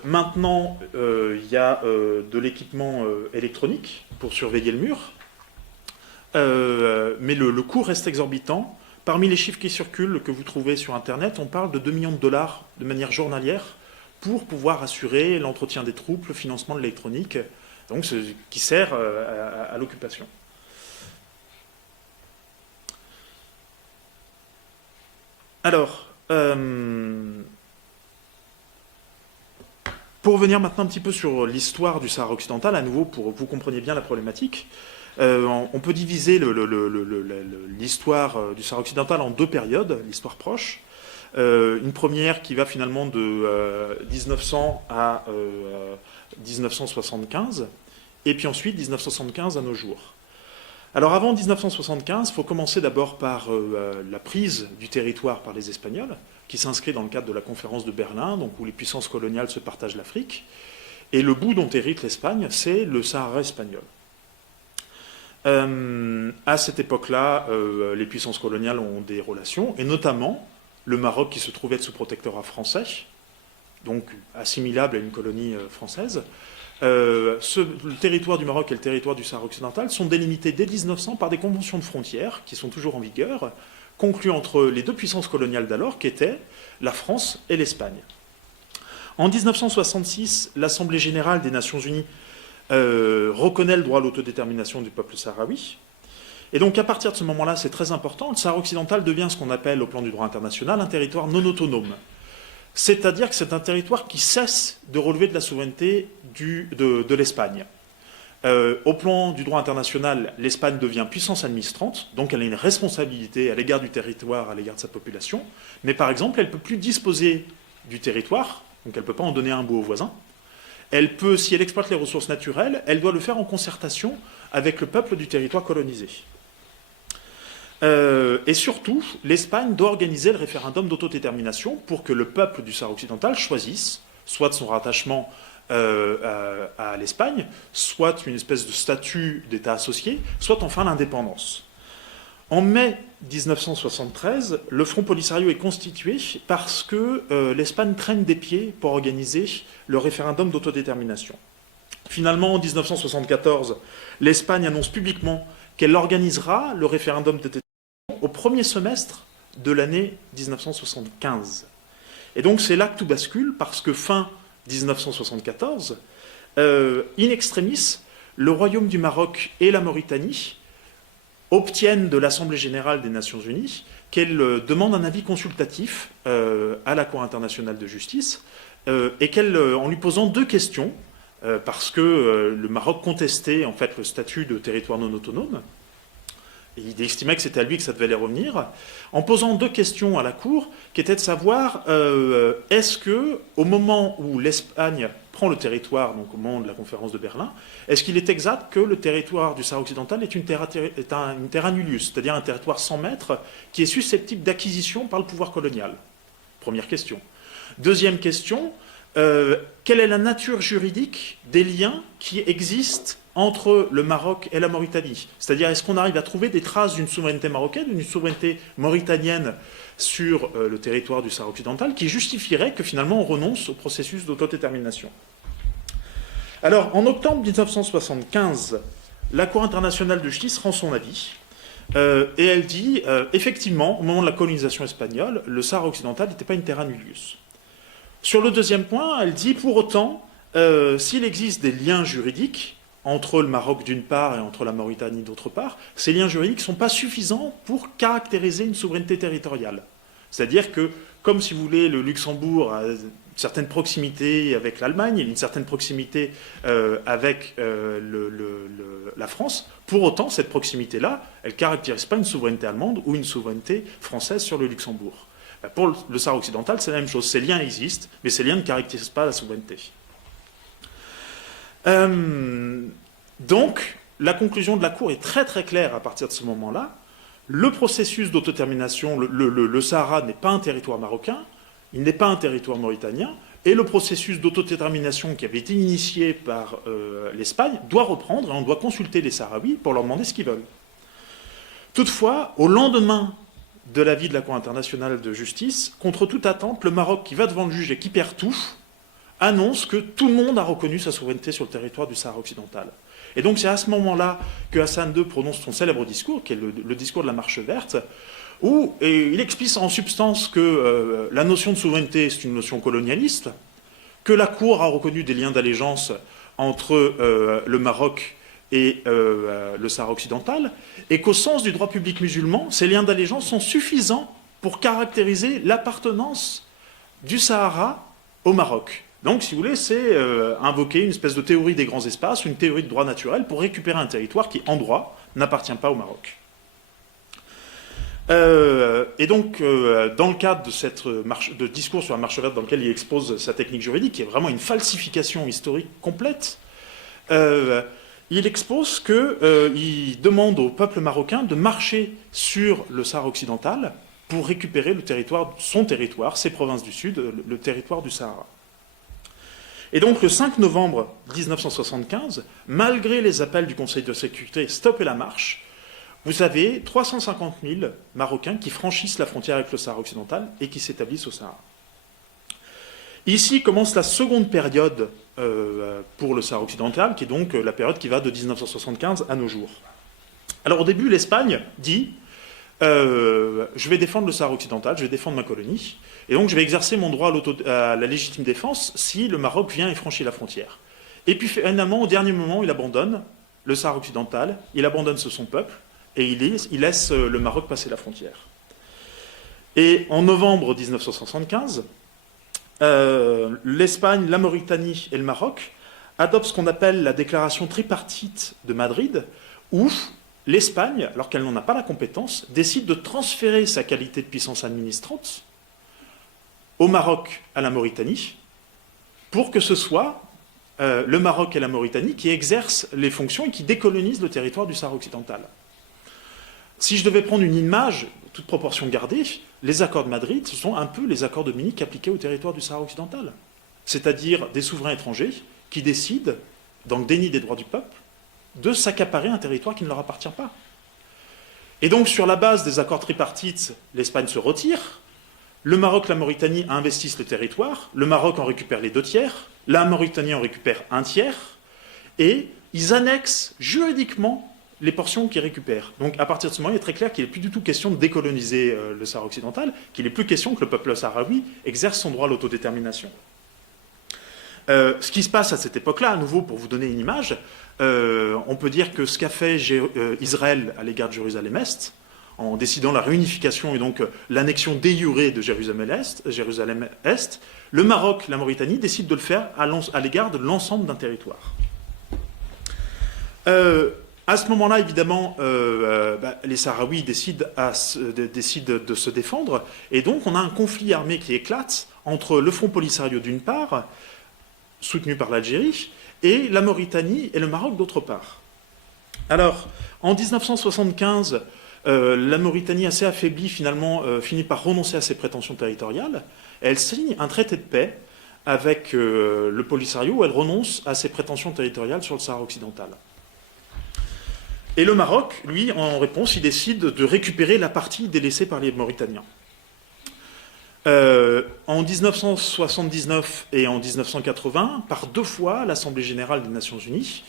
Maintenant, il y a de l'équipement électronique pour surveiller le mur, mais le coût reste exorbitant. Parmi les chiffres qui circulent, que vous trouvez sur Internet, on parle de 2 millions de dollars de manière journalière pour pouvoir assurer l'entretien des troupes, le financement de l'électronique, donc ce qui sert à l'occupation. Alors, pour revenir maintenant un petit peu sur l'histoire du Sahara occidental, à nouveau pour que vous compreniez bien la problématique, on peut diviser l'histoire du Sahara occidental en deux périodes, l'histoire proche. Une première qui va finalement de 1900 à 1975, et puis ensuite 1975 à nos jours. Alors avant 1975, il faut commencer d'abord par la prise du territoire par les Espagnols, qui s'inscrit dans le cadre de la conférence de Berlin, donc où les puissances coloniales se partagent l'Afrique. Et le bout dont hérite l'Espagne, c'est le Sahara espagnol. À cette époque-là, les puissances coloniales ont des relations, et notamment le Maroc qui se trouvait sous protectorat français, donc assimilable à une colonie française. Le territoire du Maroc et le territoire du Sahara occidental sont délimités dès 1900 par des conventions de frontières qui sont toujours en vigueur, conclues entre les deux puissances coloniales d'alors, qui étaient la France et l'Espagne. En 1966, l'Assemblée générale des Nations unies reconnaît le droit à l'autodétermination du peuple sahraoui. Et donc à partir de ce moment-là, c'est très important, le Sahara occidental devient ce qu'on appelle au plan du droit international un territoire non autonome. C'est-à-dire que c'est un territoire qui cesse de relever de la souveraineté de l'Espagne. Au plan du droit international, l'Espagne devient puissance administrante, donc elle a une responsabilité à l'égard du territoire, à l'égard de sa population, mais par exemple, elle ne peut plus disposer du territoire, donc elle ne peut pas en donner un bout au voisin. Elle peut, si elle exploite les ressources naturelles, elle doit le faire en concertation avec le peuple du territoire colonisé. Et surtout, l'Espagne doit organiser le référendum d'autodétermination pour que le peuple du Sahara occidental choisisse, soit de son rattachement à l'Espagne, soit une espèce de statut d'État associé, soit enfin l'indépendance. En mai 1973, le Front Polisario est constitué parce que l'Espagne traîne des pieds pour organiser le référendum d'autodétermination. Finalement, en 1974, l'Espagne annonce publiquement qu'elle organisera le référendum d'autodétermination au premier semestre de l'année 1975. Et donc c'est là que tout bascule, parce que fin 1974, in extremis, le Royaume du Maroc et la Mauritanie obtiennent de l'Assemblée générale des Nations unies qu'elle demande un avis consultatif à la Cour internationale de justice, et en lui posant deux questions, parce que le Maroc contestait en fait le statut de territoire non autonome, et il estimait que c'était à lui que ça devait les revenir, en posant deux questions à la Cour, qui étaient de savoir est-ce que, au moment où l'Espagne prend le territoire, donc au moment de la conférence de Berlin, est-ce qu'il est exact que le territoire du Sahara occidental est une terra nullius, c'est-à-dire un territoire sans maître qui est susceptible d'acquisition par le pouvoir colonial? Première question. Deuxième question, quelle est la nature juridique des liens qui existent entre le Maroc et la Mauritanie? C'est-à-dire, est-ce qu'on arrive à trouver des traces d'une souveraineté marocaine, d'une souveraineté mauritanienne sur le territoire du Sahara occidental qui justifierait que finalement on renonce au processus d'autodétermination? Alors, en octobre 1975, la Cour internationale de justice rend son avis et elle dit, effectivement, au moment de la colonisation espagnole, le Sahara occidental n'était pas une terra nullius. Sur le deuxième point, elle dit, pour autant, s'il existe des liens juridiques entre le Maroc d'une part et entre la Mauritanie d'autre part, ces liens juridiques ne sont pas suffisants pour caractériser une souveraineté territoriale. C'est-à-dire que, comme si vous voulez, le Luxembourg a une certaine proximité avec l'Allemagne, une certaine proximité avec la France, pour autant, cette proximité-là, elle ne caractérise pas une souveraineté allemande ou une souveraineté française sur le Luxembourg. Pour le Sahara occidental, c'est la même chose. Ces liens existent, mais ces liens ne caractérisent pas la souveraineté. Donc, la conclusion de la Cour est très très claire à partir de ce moment-là. Le processus d'autodétermination, le Sahara n'est pas un territoire marocain, il n'est pas un territoire mauritanien, et le processus d'autodétermination qui avait été initié par l'Espagne doit reprendre, et on doit consulter les Sahraouis pour leur demander ce qu'ils veulent. Toutefois, au lendemain de l'avis de la Cour internationale de justice, contre toute attente, le Maroc, qui va devant le juge et qui perd tout, annonce que tout le monde a reconnu sa souveraineté sur le territoire du Sahara occidental. Et donc c'est à ce moment-là que Hassan II prononce son célèbre discours, qui est le discours de la Marche verte, où il explique en substance que la notion de souveraineté, c'est une notion colonialiste, que la Cour a reconnu des liens d'allégeance entre le Maroc et le Sahara occidental, et qu'au sens du droit public musulman, ces liens d'allégeance sont suffisants pour caractériser l'appartenance du Sahara au Maroc. Donc, si vous voulez, c'est invoquer une espèce de théorie des grands espaces, une théorie de droit naturel pour récupérer un territoire qui, en droit, n'appartient pas au Maroc. Et donc, dans le cadre de discours sur la marche verte dans lequel il expose sa technique juridique, qui est vraiment une falsification historique complète, il expose qu'il demande au peuple marocain de marcher sur le Sahara occidental pour récupérer son territoire, ses provinces du Sud, le territoire du Sahara. Et donc, le 5 novembre 1975, malgré les appels du Conseil de sécurité « Stoppez la marche », vous avez 350 000 Marocains qui franchissent la frontière avec le Sahara occidental et qui s'établissent au Sahara. Ici commence la seconde période pour le Sahara occidental, qui est donc la période qui va de 1975 à nos jours. Alors au début, l'Espagne dit je vais défendre le Sahara occidental, je vais défendre ma colonie, et donc je vais exercer mon droit à la légitime défense si le Maroc vient et franchit la frontière. Et puis finalement, au dernier moment, il abandonne le Sahara occidental, il abandonne son peuple, et il laisse le Maroc passer la frontière. Et en novembre 1975, l'Espagne, la Mauritanie et le Maroc adoptent ce qu'on appelle la déclaration tripartite de Madrid, où l'Espagne, alors qu'elle n'en a pas la compétence, décide de transférer sa qualité de puissance administrante au Maroc, à la Mauritanie, pour que ce soit le Maroc et la Mauritanie qui exercent les fonctions et qui décolonisent le territoire du Sahara occidental. Si je devais prendre une image, toute proportion gardée, les accords de Madrid, ce sont un peu les accords de Munich appliqués au territoire du Sahara occidental. C'est-à-dire des souverains étrangers qui décident, dans le déni des droits du peuple, de s'accaparer un territoire qui ne leur appartient pas. Et donc, sur la base des accords tripartites, l'Espagne se retire, le Maroc, la Mauritanie investissent le territoire, le Maroc en récupère les 2/3, la Mauritanie en récupère 1/3, et ils annexent juridiquement les portions qu'ils récupèrent. Donc à partir de ce moment, il est très clair qu'il n'est plus du tout question de décoloniser le Sahara occidental, qu'il n'est plus question que le peuple sahraoui exerce son droit à l'autodétermination. Ce qui se passe à cette époque-là, à nouveau, pour vous donner une image, on peut dire que ce qu'a fait Israël à l'égard de Jérusalem-Est, en décidant la réunification et donc l'annexion de jure de Jérusalem-Est, le Maroc, la Mauritanie, décident de le faire à l'égard de l'ensemble d'un territoire. À ce moment-là, évidemment, les Sahraouis décident de se défendre, et donc on a un conflit armé qui éclate entre le Front Polisario d'une part, soutenu par l'Algérie, et la Mauritanie et le Maroc d'autre part. Alors, en 1975, la Mauritanie, assez affaiblie, finalement, finit par renoncer à ses prétentions territoriales. Elle signe un traité de paix avec le Polisario où elle renonce à ses prétentions territoriales sur le Sahara occidental. Et le Maroc, lui, en réponse, il décide de récupérer la partie délaissée par les Mauritaniens. En 1979 et en 1980, par 2 fois, l'Assemblée générale des Nations unies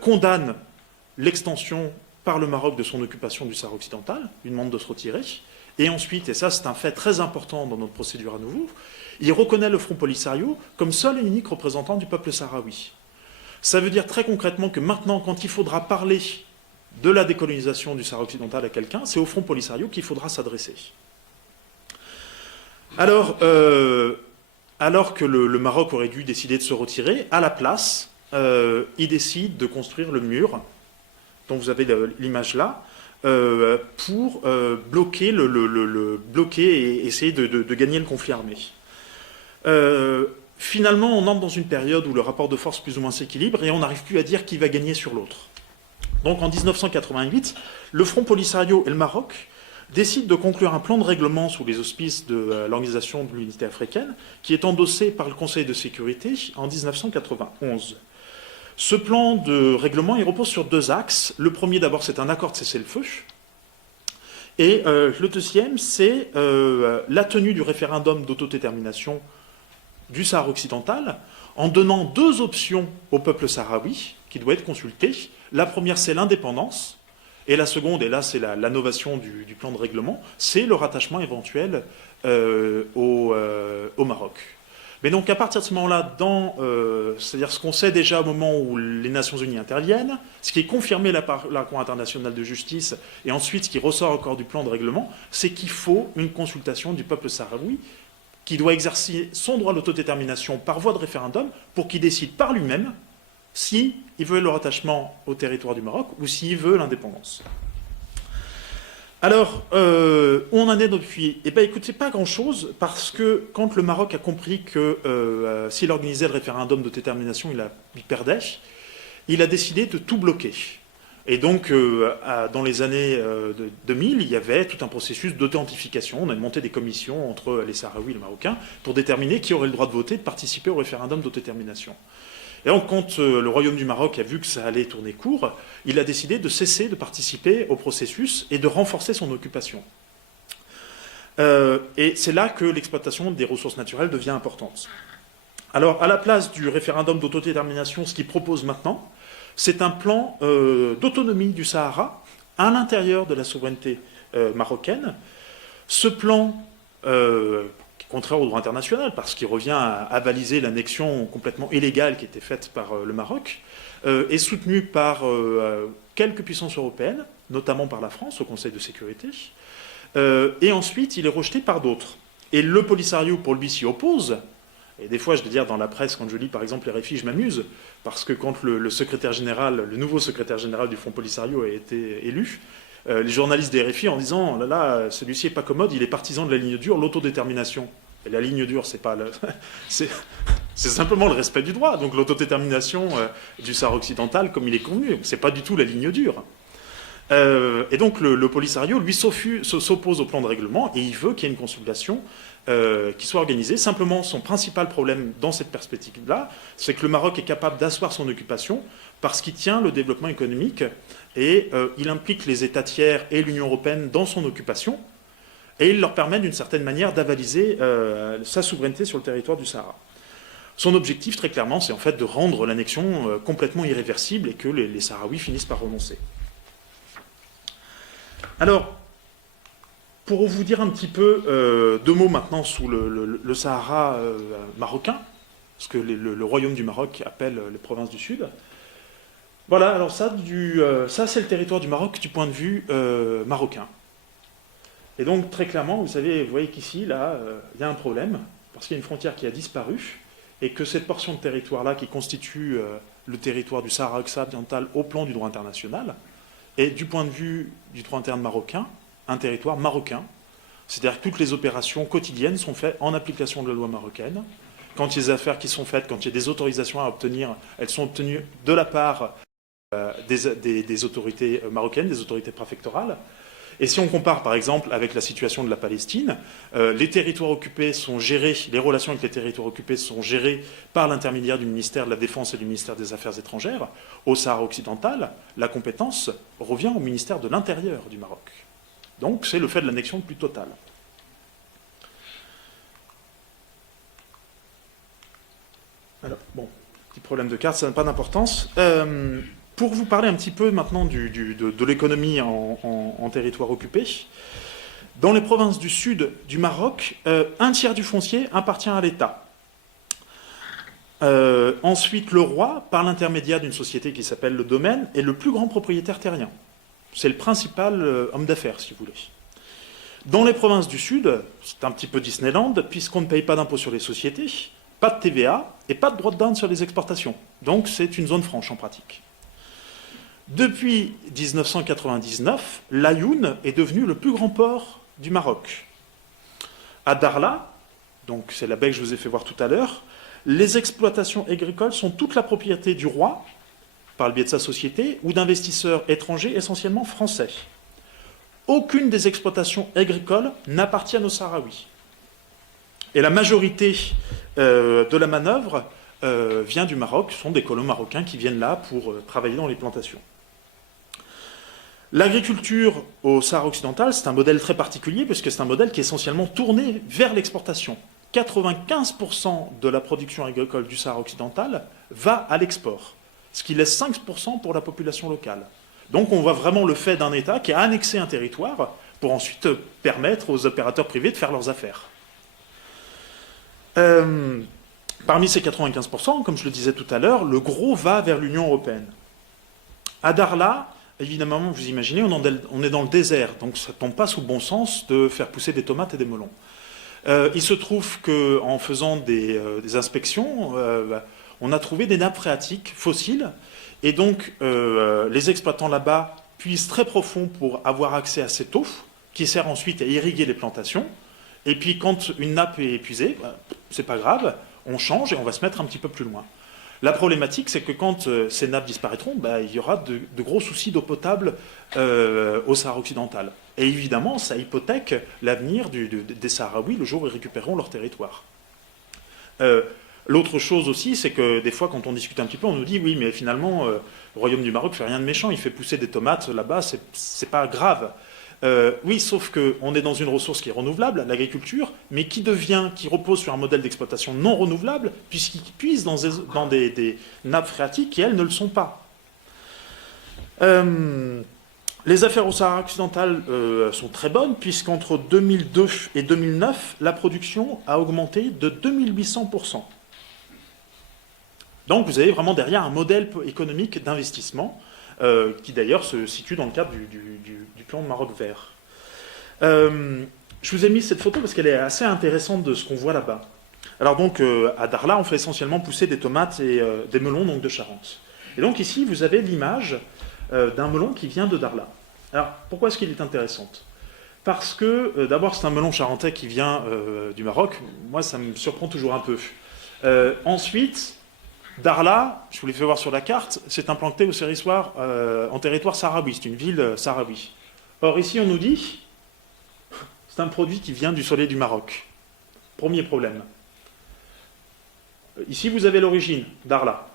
condamne l'extension par le Maroc de son occupation du Sahara occidental, lui demande de se retirer. Et ensuite, et ça c'est un fait très important dans notre procédure à nouveau, il reconnaît le Front Polisario comme seul et unique représentant du peuple sahraoui. Ça veut dire très concrètement que maintenant, quand il faudra parler de la décolonisation du Sahara occidental à quelqu'un, c'est au Front Polisario qu'il faudra s'adresser. Alors que le Maroc aurait dû décider de se retirer, à la place, il décide de construire le mur, dont vous avez l'image là, pour bloquer, bloquer et essayer de gagner le conflit armé. Finalement, on entre dans une période où le rapport de force plus ou moins s'équilibre et on n'arrive plus à dire qui va gagner sur l'autre. Donc en 1988, le Front Polisario et le Maroc décident de conclure un plan de règlement sous les auspices de l'Organisation de l'Unité africaine, qui est endossé par le Conseil de sécurité en 1991. Ce plan de règlement, il repose sur deux axes. Le premier, d'abord, c'est un accord de cessez-le-feu. Et le deuxième, c'est la tenue du référendum d'autodétermination du Sahara occidental, en donnant deux options au peuple sahraoui, qui doit être consulté. La première, c'est l'indépendance, et la seconde, et là c'est la novation du plan de règlement, c'est le rattachement éventuel au Maroc. Mais donc à partir de ce moment-là, c'est-à-dire ce qu'on sait déjà au moment où les Nations Unies interviennent, ce qui est confirmé par la Cour internationale de justice, et ensuite ce qui ressort encore du plan de règlement, c'est qu'il faut une consultation du peuple sahraoui, qui doit exercer son droit d'autodétermination par voie de référendum pour qu'il décide par lui-même s'il veut le rattachement au territoire du Maroc ou s'il veut l'indépendance. Alors, où on en est depuis? Eh bien, écoutez, pas grand-chose, parce que quand le Maroc a compris que s'il organisait le référendum d'autodétermination, il perdait, il a décidé de tout bloquer. Et donc, dans les années 2000, il y avait tout un processus d'authentification. On a monté des commissions entre les Sahraouis et les Marocains pour déterminer qui aurait le droit de voter, de participer au référendum d'autodétermination. Et donc, quand le Royaume du Maroc a vu que ça allait tourner court, il a décidé de cesser de participer au processus et de renforcer son occupation. Et c'est là que l'exploitation des ressources naturelles devient importante. Alors, à la place du référendum d'autodétermination, ce qu'il propose maintenant, c'est un plan d'autonomie du Sahara à l'intérieur de la souveraineté marocaine. Ce plan, qui est contraire au droit international, parce qu'il revient à avaliser l'annexion complètement illégale qui était faite par le Maroc, est soutenu par quelques puissances européennes, notamment par la France au Conseil de sécurité, et ensuite il est rejeté par d'autres. Et le Polisario, pour lui, s'y oppose. Et des fois, je veux dire, dans la presse, quand je lis par exemple les RFI, je m'amuse, parce que quand le secrétaire général, le nouveau secrétaire général du Front Polisario a été élu, les journalistes des RFI en disant « là là, celui-ci n'est pas commode, il est partisan de la ligne dure, l'autodétermination ». Et la ligne dure, c'est pas c'est simplement le respect du droit. Donc l'autodétermination du Sahara occidental, comme il est convenu, c'est pas du tout la ligne dure. Et donc le Polisario, lui, s'oppose au plan de règlement et il veut qu'il y ait une consultation qui soit organisée. Simplement, son principal problème dans cette perspective-là, c'est que le Maroc est capable d'asseoir son occupation parce qu'il tient le développement économique et il implique les États tiers et l'Union européenne dans son occupation et il leur permet d'une certaine manière d'avaliser sa souveraineté sur le territoire du Sahara. Son objectif, très clairement, c'est en fait de rendre l'annexion complètement irréversible et que les Sahraouis finissent par renoncer. Alors, pour vous dire un petit peu, deux mots maintenant sous le Sahara marocain, ce que le Royaume du Maroc appelle les provinces du Sud. Voilà, alors ça c'est le territoire du Maroc du point de vue marocain. Et donc, très clairement, vous voyez qu'ici, là, il y a un problème, parce qu'il y a une frontière qui a disparu, et que cette portion de territoire-là, qui constitue le territoire du Sahara occidental au plan du droit international, est, du point de vue du droit interne marocain, un territoire marocain. C'est-à-dire que toutes les opérations quotidiennes sont faites en application de la loi marocaine. Quand il y a des affaires qui sont faites, quand il y a des autorisations à obtenir, elles sont obtenues de la part des autorités marocaines, des autorités préfectorales. Et si on compare par exemple avec la situation de la Palestine, les territoires occupés sont gérés, les relations avec les territoires occupés sont gérées par l'intermédiaire du ministère de la Défense et du ministère des Affaires étrangères. Au Sahara occidental, la compétence revient au ministère de l'Intérieur du Maroc. Donc c'est le fait de l'annexion le plus totale. Alors, bon, petit problème de carte, ça n'a pas d'importance. Pour vous parler un petit peu maintenant de l'économie en territoire occupé, dans les provinces du sud du Maroc, un tiers du foncier appartient à l'État. Ensuite, le roi, par l'intermédiaire d'une société qui s'appelle le Domaine, est le plus grand propriétaire terrien. C'est le principal homme d'affaires, si vous voulez. Dans les provinces du sud, c'est un petit peu Disneyland, puisqu'on ne paye pas d'impôt sur les sociétés, pas de TVA et pas de droit de douane sur les exportations. Donc c'est une zone franche en pratique. Depuis 1999, l'Ayoun est devenu le plus grand port du Maroc. À Darla, donc c'est la baie que je vous ai fait voir tout à l'heure, les exploitations agricoles sont toute la propriété du roi, par le biais de sa société, ou d'investisseurs étrangers, essentiellement français. Aucune des exploitations agricoles n'appartiennent aux Sahraouis. Et la majorité de la manœuvre vient du Maroc. Ce sont des colons marocains qui viennent là pour travailler dans les plantations. L'agriculture au Sahara occidental, c'est un modèle très particulier, puisque c'est un modèle qui est essentiellement tourné vers l'exportation. 95% de la production agricole du Sahara occidental va à l'export, ce qui laisse 5% pour la population locale. Donc on voit vraiment le fait d'un État qui a annexé un territoire pour ensuite permettre aux opérateurs privés de faire leurs affaires. Parmi ces 95%, comme je le disais tout à l'heure, le gros va vers l'Union européenne. À Darla, évidemment, vous imaginez, on est dans le désert, donc ça ne tombe pas sous bon sens de faire pousser des tomates et des melons. Il se trouve qu'en faisant des inspections, on a trouvé des nappes phréatiques fossiles, et donc les exploitants là-bas puisent très profond pour avoir accès à cette eau, qui sert ensuite à irriguer les plantations. Et puis quand une nappe est épuisée, c'est pas grave, on change et on va se mettre un petit peu plus loin. La problématique, c'est que quand ces nappes disparaîtront, il y aura de gros soucis d'eau potable au Sahara occidental. Et évidemment, ça hypothèque l'avenir des Sahraouis le jour où ils récupéreront leur territoire. L'autre chose aussi, c'est que des fois, quand on discute un petit peu, on nous dit oui, mais finalement, le Royaume du Maroc ne fait rien de méchant, il fait pousser des tomates là-bas, c'est pas grave. Oui, sauf qu'on est dans une ressource qui est renouvelable, l'agriculture, mais qui repose sur un modèle d'exploitation non renouvelable, puisqu'il puise dans des nappes phréatiques qui, elles, ne le sont pas. Les affaires au Sahara occidental sont très bonnes, puisqu'entre 2002 et 2009, la production a augmenté de 2800%. Donc vous avez vraiment derrière un modèle économique d'investissement, qui d'ailleurs se situe dans le cadre du plan de Maroc vert. Je vous ai mis cette photo parce qu'elle est assez intéressante de ce qu'on voit là-bas. Alors donc à Darla, on fait essentiellement pousser des tomates et des melons donc de Charente. Et donc ici, vous avez l'image d'un melon qui vient de Darla. Alors pourquoi est-ce qu'il est intéressant? Parce que d'abord c'est un melon charentais qui vient du Maroc. Moi ça me surprend toujours un peu. Ensuite, Darla, je vous l'ai fait voir sur la carte, c'est implanté en territoire sahraoui, c'est une ville sahraoui. Or ici on nous dit, c'est un produit qui vient du soleil du Maroc. Premier problème. Ici vous avez l'origine, Darla.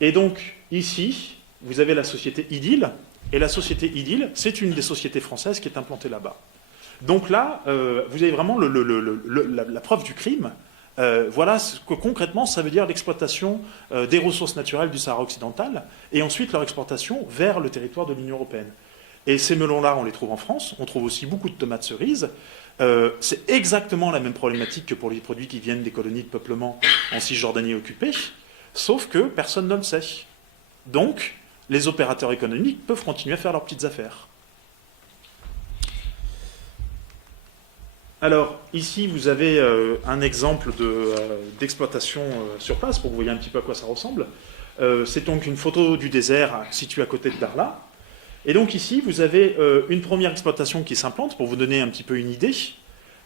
Et donc ici, vous avez la société Idil, et la société Idil, c'est une des sociétés françaises qui est implantée là-bas. Donc là, vous avez vraiment la preuve du crime. Voilà ce que concrètement ça veut dire l'exploitation des ressources naturelles du Sahara occidental et ensuite leur exportation vers le territoire de l'Union européenne. Et ces melons-là, on les trouve en France, on trouve aussi beaucoup de tomates cerises. C'est exactement la même problématique que pour les produits qui viennent des colonies de peuplement en Cisjordanie occupée, sauf que personne ne le sait. Donc, les opérateurs économiques peuvent continuer à faire leurs petites affaires. Alors, ici, vous avez un exemple d'exploitation sur place, pour que vous voyez un petit peu à quoi ça ressemble. C'est donc une photo du désert située à côté de Darla. Et donc ici, vous avez une première exploitation qui s'implante, pour vous donner un petit peu une idée.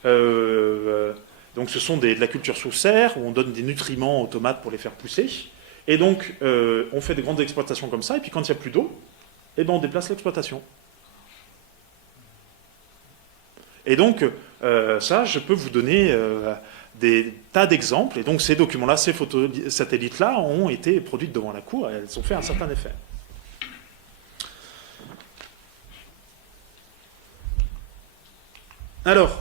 Donc ce sont de la culture sous serre, où on donne des nutriments aux tomates pour les faire pousser. Et donc, on fait des grandes exploitations comme ça, et puis quand il n'y a plus d'eau, eh ben, on déplace l'exploitation. Et donc, ça, je peux vous donner des tas d'exemples. Et donc, ces documents-là, ces photos satellites-là ont été produites devant la Cour et elles ont fait un certain effet. Alors,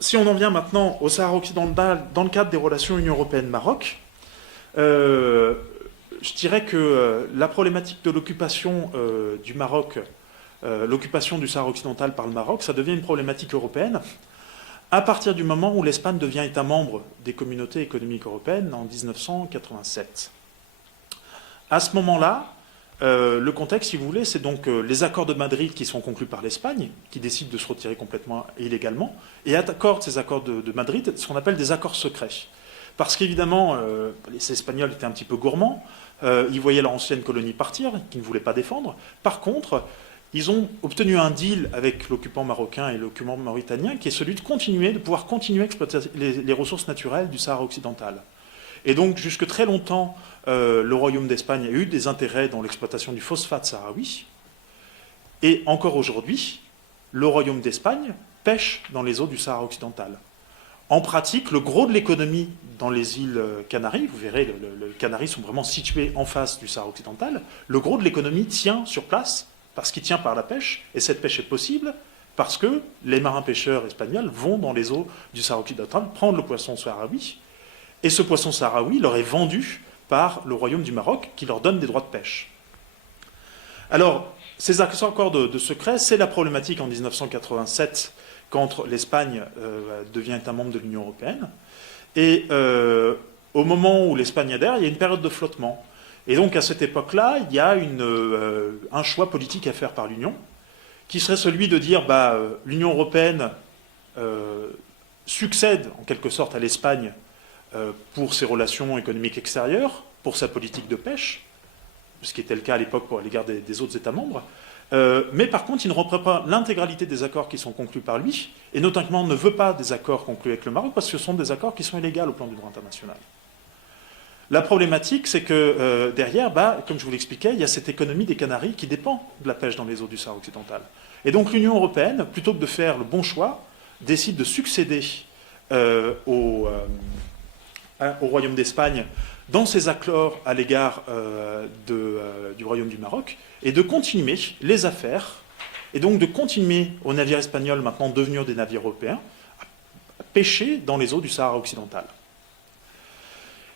si on en vient maintenant au Sahara occidental, dans le cadre des relations Union européenne-Maroc, je dirais que la problématique de l'occupation du Maroc, l'occupation du Sahara occidental par le Maroc, ça devient une problématique européenne à partir du moment où l'Espagne devient État membre des communautés économiques européennes en 1987. À ce moment-là, le contexte, si vous voulez, c'est donc les accords de Madrid qui sont conclus par l'Espagne, qui décide de se retirer complètement illégalement, et accorde ces accords de Madrid ce qu'on appelle des accords secrets. Parce qu'évidemment, les Espagnols étaient un petit peu gourmands, ils voyaient leur ancienne colonie partir, qu'ils ne voulaient pas défendre. Par contre, ils ont obtenu un deal avec l'occupant marocain et l'occupant mauritanien qui est celui de pouvoir continuer à exploiter les ressources naturelles du Sahara occidental. Et donc, jusque très longtemps, le Royaume d'Espagne a eu des intérêts dans l'exploitation du phosphate sahraoui. Et encore aujourd'hui, le Royaume d'Espagne pêche dans les eaux du Sahara occidental. En pratique, le gros de l'économie dans les îles Canaries, vous verrez, les Canaries sont vraiment situées en face du Sahara occidental, le gros de l'économie tient sur place parce qu'il tient par la pêche, et cette pêche est possible parce que les marins-pêcheurs espagnols vont dans les eaux du Sahara occidental prendre le poisson sahraoui, et ce poisson sahraoui leur est vendu par le Royaume du Maroc qui leur donne des droits de pêche. Alors, ces accords de secret, c'est la problématique en 1987 quand l'Espagne devient État membre de l'Union européenne. Et au moment où l'Espagne adhère, il y a une période de flottement. Et donc à cette époque-là, il y a un choix politique à faire par l'Union, qui serait celui de dire l'Union européenne succède en quelque sorte à l'Espagne pour ses relations économiques extérieures, pour sa politique de pêche, ce qui était le cas à l'époque à l'égard des autres États membres. Mais par contre, il ne reprend pas l'intégralité des accords qui sont conclus par lui, et notamment ne veut pas des accords conclus avec le Maroc, parce que ce sont des accords qui sont illégaux au plan du droit international. La problématique, c'est que derrière, comme je vous l'expliquais, il y a cette économie des Canaries qui dépend de la pêche dans les eaux du Sahara occidental. Et donc l'Union européenne, plutôt que de faire le bon choix, décide de succéder au Royaume d'Espagne dans ses accords à l'égard du Royaume du Maroc, et de continuer les affaires, et donc de continuer aux navires espagnols, maintenant devenus des navires européens, à pêcher dans les eaux du Sahara occidental.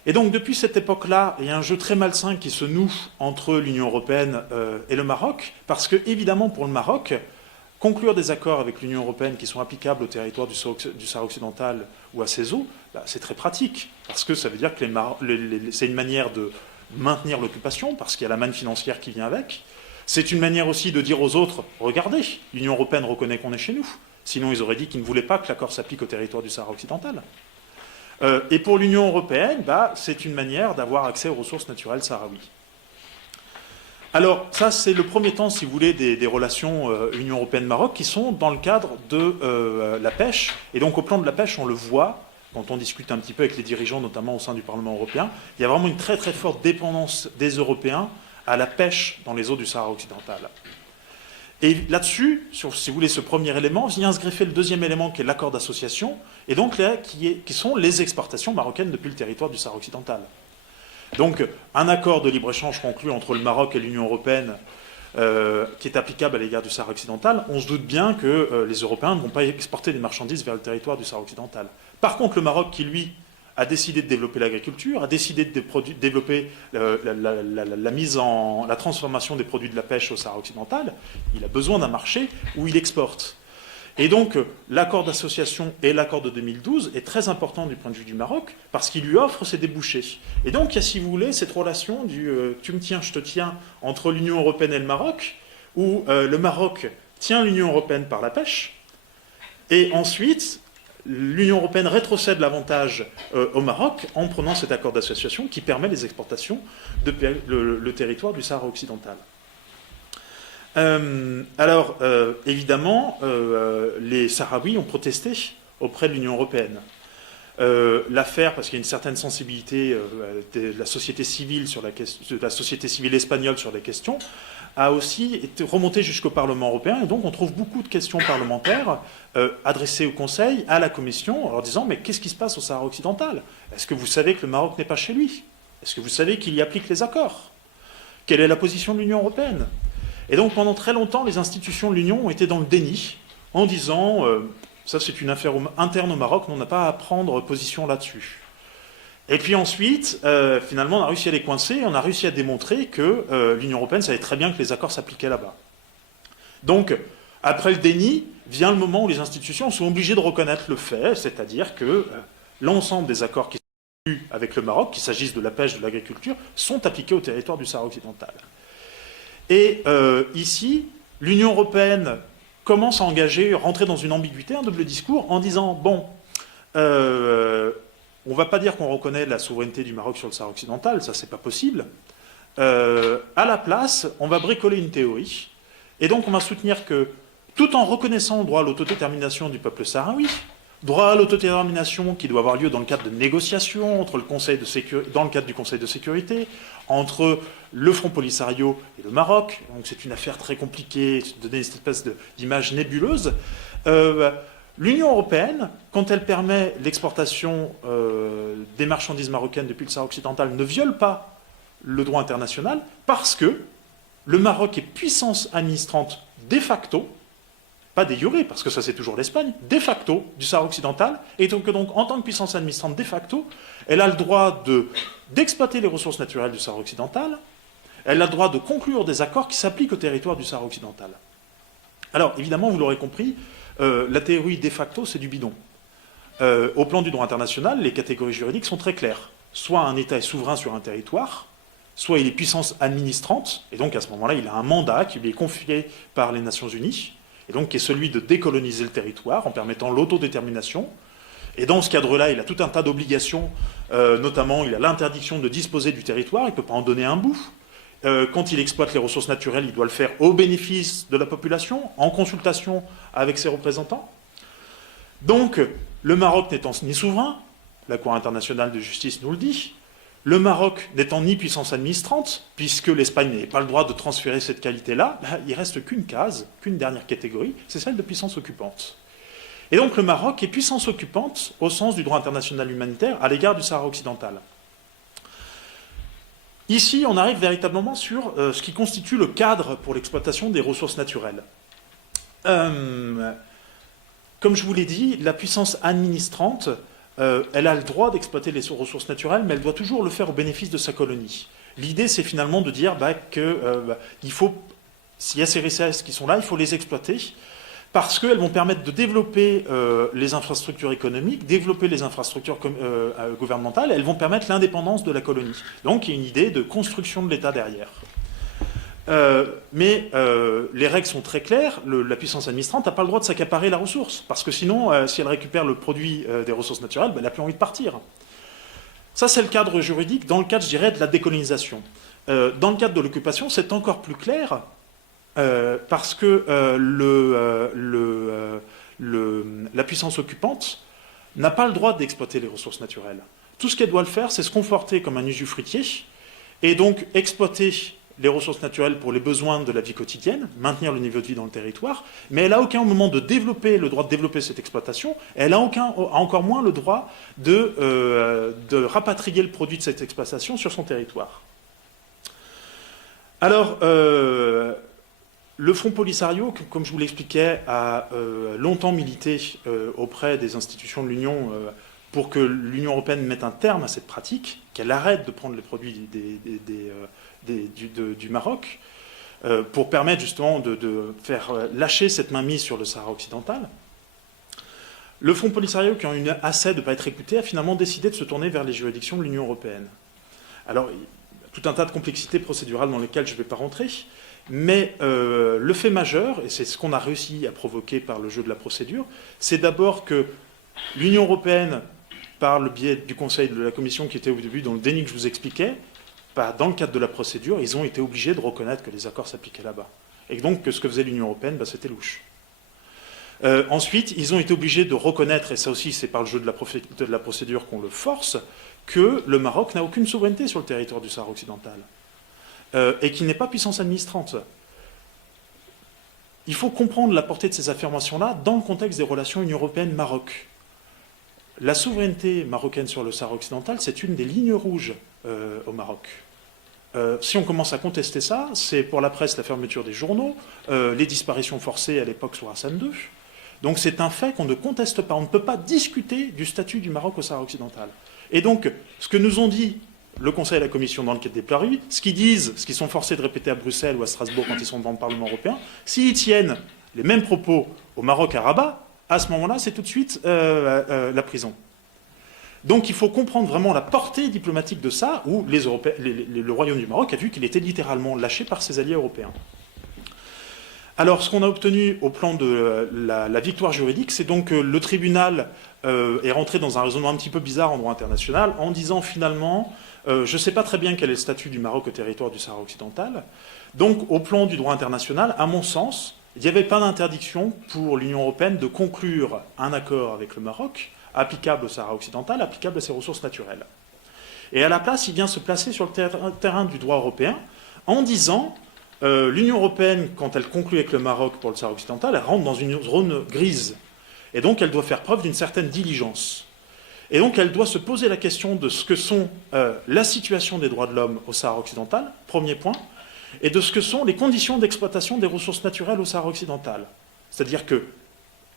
Et donc depuis cette époque-là, il y a un jeu très malsain qui se noue entre l'Union européenne et le Maroc, parce que évidemment pour le Maroc, conclure des accords avec l'Union européenne qui sont applicables au territoire du Sahara occidental ou à ses eaux, c'est très pratique, parce que ça veut dire que c'est une manière de maintenir l'occupation, parce qu'il y a la manne financière qui vient avec. C'est une manière aussi de dire aux autres, regardez, l'Union européenne reconnaît qu'on est chez nous. Sinon, ils auraient dit qu'ils ne voulaient pas que l'accord s'applique au territoire du Sahara occidental. Et pour l'Union européenne, c'est une manière d'avoir accès aux ressources naturelles sahraouies. Alors, ça, c'est le premier temps, si vous voulez, des relations Union européenne-Maroc qui sont dans le cadre de la pêche. Et donc, au plan de la pêche, on le voit, quand on discute un petit peu avec les dirigeants, notamment au sein du Parlement européen, il y a vraiment une très très forte dépendance des Européens à la pêche dans les eaux du Sahara occidental. Et là-dessus, si vous voulez, ce premier élément, vient se greffer le deuxième élément qui est l'accord d'association, et donc là, qui sont les exportations marocaines depuis le territoire du Sahara occidental. Donc, un accord de libre-échange conclu entre le Maroc et l'Union européenne, qui est applicable à l'égard du Sahara occidental, on se doute bien que les Européens ne vont pas exporter des marchandises vers le territoire du Sahara occidental. Par contre, le Maroc, qui lui a décidé de développer l'agriculture, a décidé de développer la transformation des produits de la pêche au Sahara occidental, il a besoin d'un marché où il exporte. Et donc, l'accord d'association et l'accord de 2012 est très important du point de vue du Maroc, parce qu'il lui offre ses débouchés. Et donc, il y a, si vous voulez, cette relation du tu me tiens, je te tiens, entre l'Union européenne et le Maroc, où le Maroc tient l'Union européenne par la pêche, et ensuite, l'Union européenne rétrocède l'avantage au Maroc en prenant cet accord d'association qui permet les exportations depuis le territoire du Sahara occidental. Alors, évidemment, les Sahraouis ont protesté auprès de l'Union européenne. L'affaire, parce qu'il y a une certaine sensibilité de la société civile de la société civile espagnole sur la question, a aussi été remontée jusqu'au Parlement européen, et donc on trouve beaucoup de questions parlementaires adressées au Conseil, à la Commission, en leur disant « Mais qu'est-ce qui se passe au Sahara occidental? Est-ce que vous savez que le Maroc n'est pas chez lui? Est-ce que vous savez qu'il y applique les accords? Quelle est la position de l'Union européenne ?» Et donc pendant très longtemps, les institutions de l'Union ont été dans le déni, en disant ça c'est une affaire interne au Maroc, on n'a pas à prendre position là-dessus. Et puis ensuite, finalement, on a réussi à les coincer, et on a réussi à démontrer que l'Union européenne savait très bien que les accords s'appliquaient là-bas. Donc, après le déni, vient le moment où les institutions sont obligées de reconnaître le fait, c'est-à-dire que l'ensemble des accords qui sont conclus avec le Maroc, qu'il s'agisse de la pêche, de l'agriculture, sont appliqués au territoire du Sahara occidental. Et ici, l'Union européenne commence à rentrer dans une ambiguïté, un double discours, en disant, bon, on ne va pas dire qu'on reconnaît la souveraineté du Maroc sur le Sahara occidental, ça c'est pas possible. À la place, on va bricoler une théorie, et donc on va soutenir que, tout en reconnaissant le droit à l'autodétermination du peuple sahraoui, droit à l'autodétermination qui doit avoir lieu dans le cadre de négociations entre le Conseil de dans le cadre du Conseil de sécurité, entre le Front Polisario et le Maroc, donc c'est une affaire très compliquée, donner une espèce d'image nébuleuse. L'Union européenne, quand elle permet l'exportation des marchandises marocaines depuis le Sahara occidental, ne viole pas le droit international parce que le Maroc est puissance administrante de facto, pas de jure, parce que ça c'est toujours l'Espagne, de facto du Sahara occidental, et donc en tant que puissance administrante de facto, elle a le droit d'exploiter les ressources naturelles du Sahara occidental, elle a le droit de conclure des accords qui s'appliquent au territoire du Sahara occidental. Alors évidemment, vous l'aurez compris, la théorie de facto c'est du bidon. Au plan du droit international, les catégories juridiques sont très claires. Soit un État est souverain sur un territoire, soit il est puissance administrante, et donc à ce moment-là, il a un mandat qui lui est confié par les Nations Unies, et donc qui est celui de décoloniser le territoire en permettant l'autodétermination. Et dans ce cadre-là, il a tout un tas d'obligations, notamment il a l'interdiction de disposer du territoire, il ne peut pas en donner un bout. Quand il exploite les ressources naturelles, il doit le faire au bénéfice de la population, en consultation avec ses représentants. Donc, le Maroc n'étant ni souverain, la Cour internationale de justice nous le dit, le Maroc n'étant ni puissance administrante, puisque l'Espagne n'avait pas le droit de transférer cette qualité-là, il ne reste qu'une case, qu'une dernière catégorie, c'est celle de puissance occupante. Et donc le Maroc est puissance occupante au sens du droit international humanitaire à l'égard du Sahara occidental. Ici, on arrive véritablement sur ce qui constitue le cadre pour l'exploitation des ressources naturelles. Comme je vous l'ai dit, la puissance administrante, elle a le droit d'exploiter les ressources naturelles, mais elle doit toujours le faire au bénéfice de sa colonie. L'idée, c'est finalement de dire qu'il faut, s'il y a ces richesses qui sont là, il faut les exploiter, parce qu'elles vont permettre de développer les infrastructures économiques, développer les infrastructures gouvernementales, elles vont permettre l'indépendance de la colonie. Donc il y a une idée de construction de l'État derrière. Mais les règles sont très claires, la puissance administrante n'a pas le droit de s'accaparer la ressource, parce que sinon, si elle récupère le produit des ressources naturelles, elle n'a plus envie de partir. Ça, c'est le cadre juridique, dans le cadre, je dirais, de la décolonisation. Dans le cadre de l'occupation, c'est encore plus clair, parce que la puissance occupante n'a pas le droit d'exploiter les ressources naturelles. Tout ce qu'elle doit le faire, c'est se comporter comme un usufruitier, et donc exploiter les ressources naturelles pour les besoins de la vie quotidienne, maintenir le niveau de vie dans le territoire, mais elle n'a aucun moment de développer le droit de développer cette exploitation, elle a encore moins le droit de rapatrier le produit de cette exploitation sur son territoire. Alors, le Front Polisario, comme je vous l'expliquais, a longtemps milité auprès des institutions de l'Union pour que l'Union européenne mette un terme à cette pratique, qu'elle arrête de prendre les produits du Maroc, pour permettre justement de faire lâcher cette mainmise sur le Sahara occidental. Le Front Polisario, qui a eu assez de ne pas être écouté, a finalement décidé de se tourner vers les juridictions de l'Union européenne. Alors, il y a tout un tas de complexités procédurales dans lesquelles je ne vais pas rentrer, mais le fait majeur, et c'est ce qu'on a réussi à provoquer par le jeu de la procédure, c'est d'abord que l'Union européenne, par le biais du Conseil de la Commission qui était au début dans le déni que je vous expliquais, dans le cadre de la procédure, ils ont été obligés de reconnaître que les accords s'appliquaient là-bas. Et donc que ce que faisait l'Union européenne, c'était louche. Ensuite, ils ont été obligés de reconnaître, et ça aussi c'est par le jeu de la procédure qu'on le force, que le Maroc n'a aucune souveraineté sur le territoire du Sahara occidental, et qu'il n'est pas puissance administrante. Il faut comprendre la portée de ces affirmations-là dans le contexte des relations Union européenne-Maroc. La souveraineté marocaine sur le Sahara occidental, c'est une des lignes rouges au Maroc. Si on commence à contester ça, c'est pour la presse la fermeture des journaux, les disparitions forcées à l'époque sous Hassan II. Donc c'est un fait qu'on ne conteste pas. On ne peut pas discuter du statut du Maroc au Sahara occidental. Et donc, ce que nous ont dit le Conseil et la Commission dans le cadre des plaidoiries, ce qu'ils sont forcés de répéter à Bruxelles ou à Strasbourg quand ils sont devant le Parlement européen, s'ils tiennent les mêmes propos au Maroc, à Rabat, à ce moment-là, c'est tout de suite la prison. Donc il faut comprendre vraiment la portée diplomatique de ça, où le Royaume du Maroc a vu qu'il était littéralement lâché par ses alliés européens. Alors, ce qu'on a obtenu au plan de la victoire juridique, c'est donc que le tribunal est rentré dans un raisonnement un petit peu bizarre en droit international en disant finalement, je ne sais pas très bien quel est le statut du Maroc au territoire du Sahara occidental. Donc, au plan du droit international, à mon sens, il n'y avait pas d'interdiction pour l'Union européenne de conclure un accord avec le Maroc, applicable au Sahara occidental, applicable à ses ressources naturelles. Et à la place, il vient se placer sur le terrain du droit européen en disant l'Union européenne, quand elle conclut avec le Maroc pour le Sahara occidental, elle rentre dans une zone grise. Et donc, elle doit faire preuve d'une certaine diligence. Et donc, elle doit se poser la question de ce que sont la situation des droits de l'homme au Sahara occidental, premier point, et de ce que sont les conditions d'exploitation des ressources naturelles au Sahara occidental. C'est-à-dire que,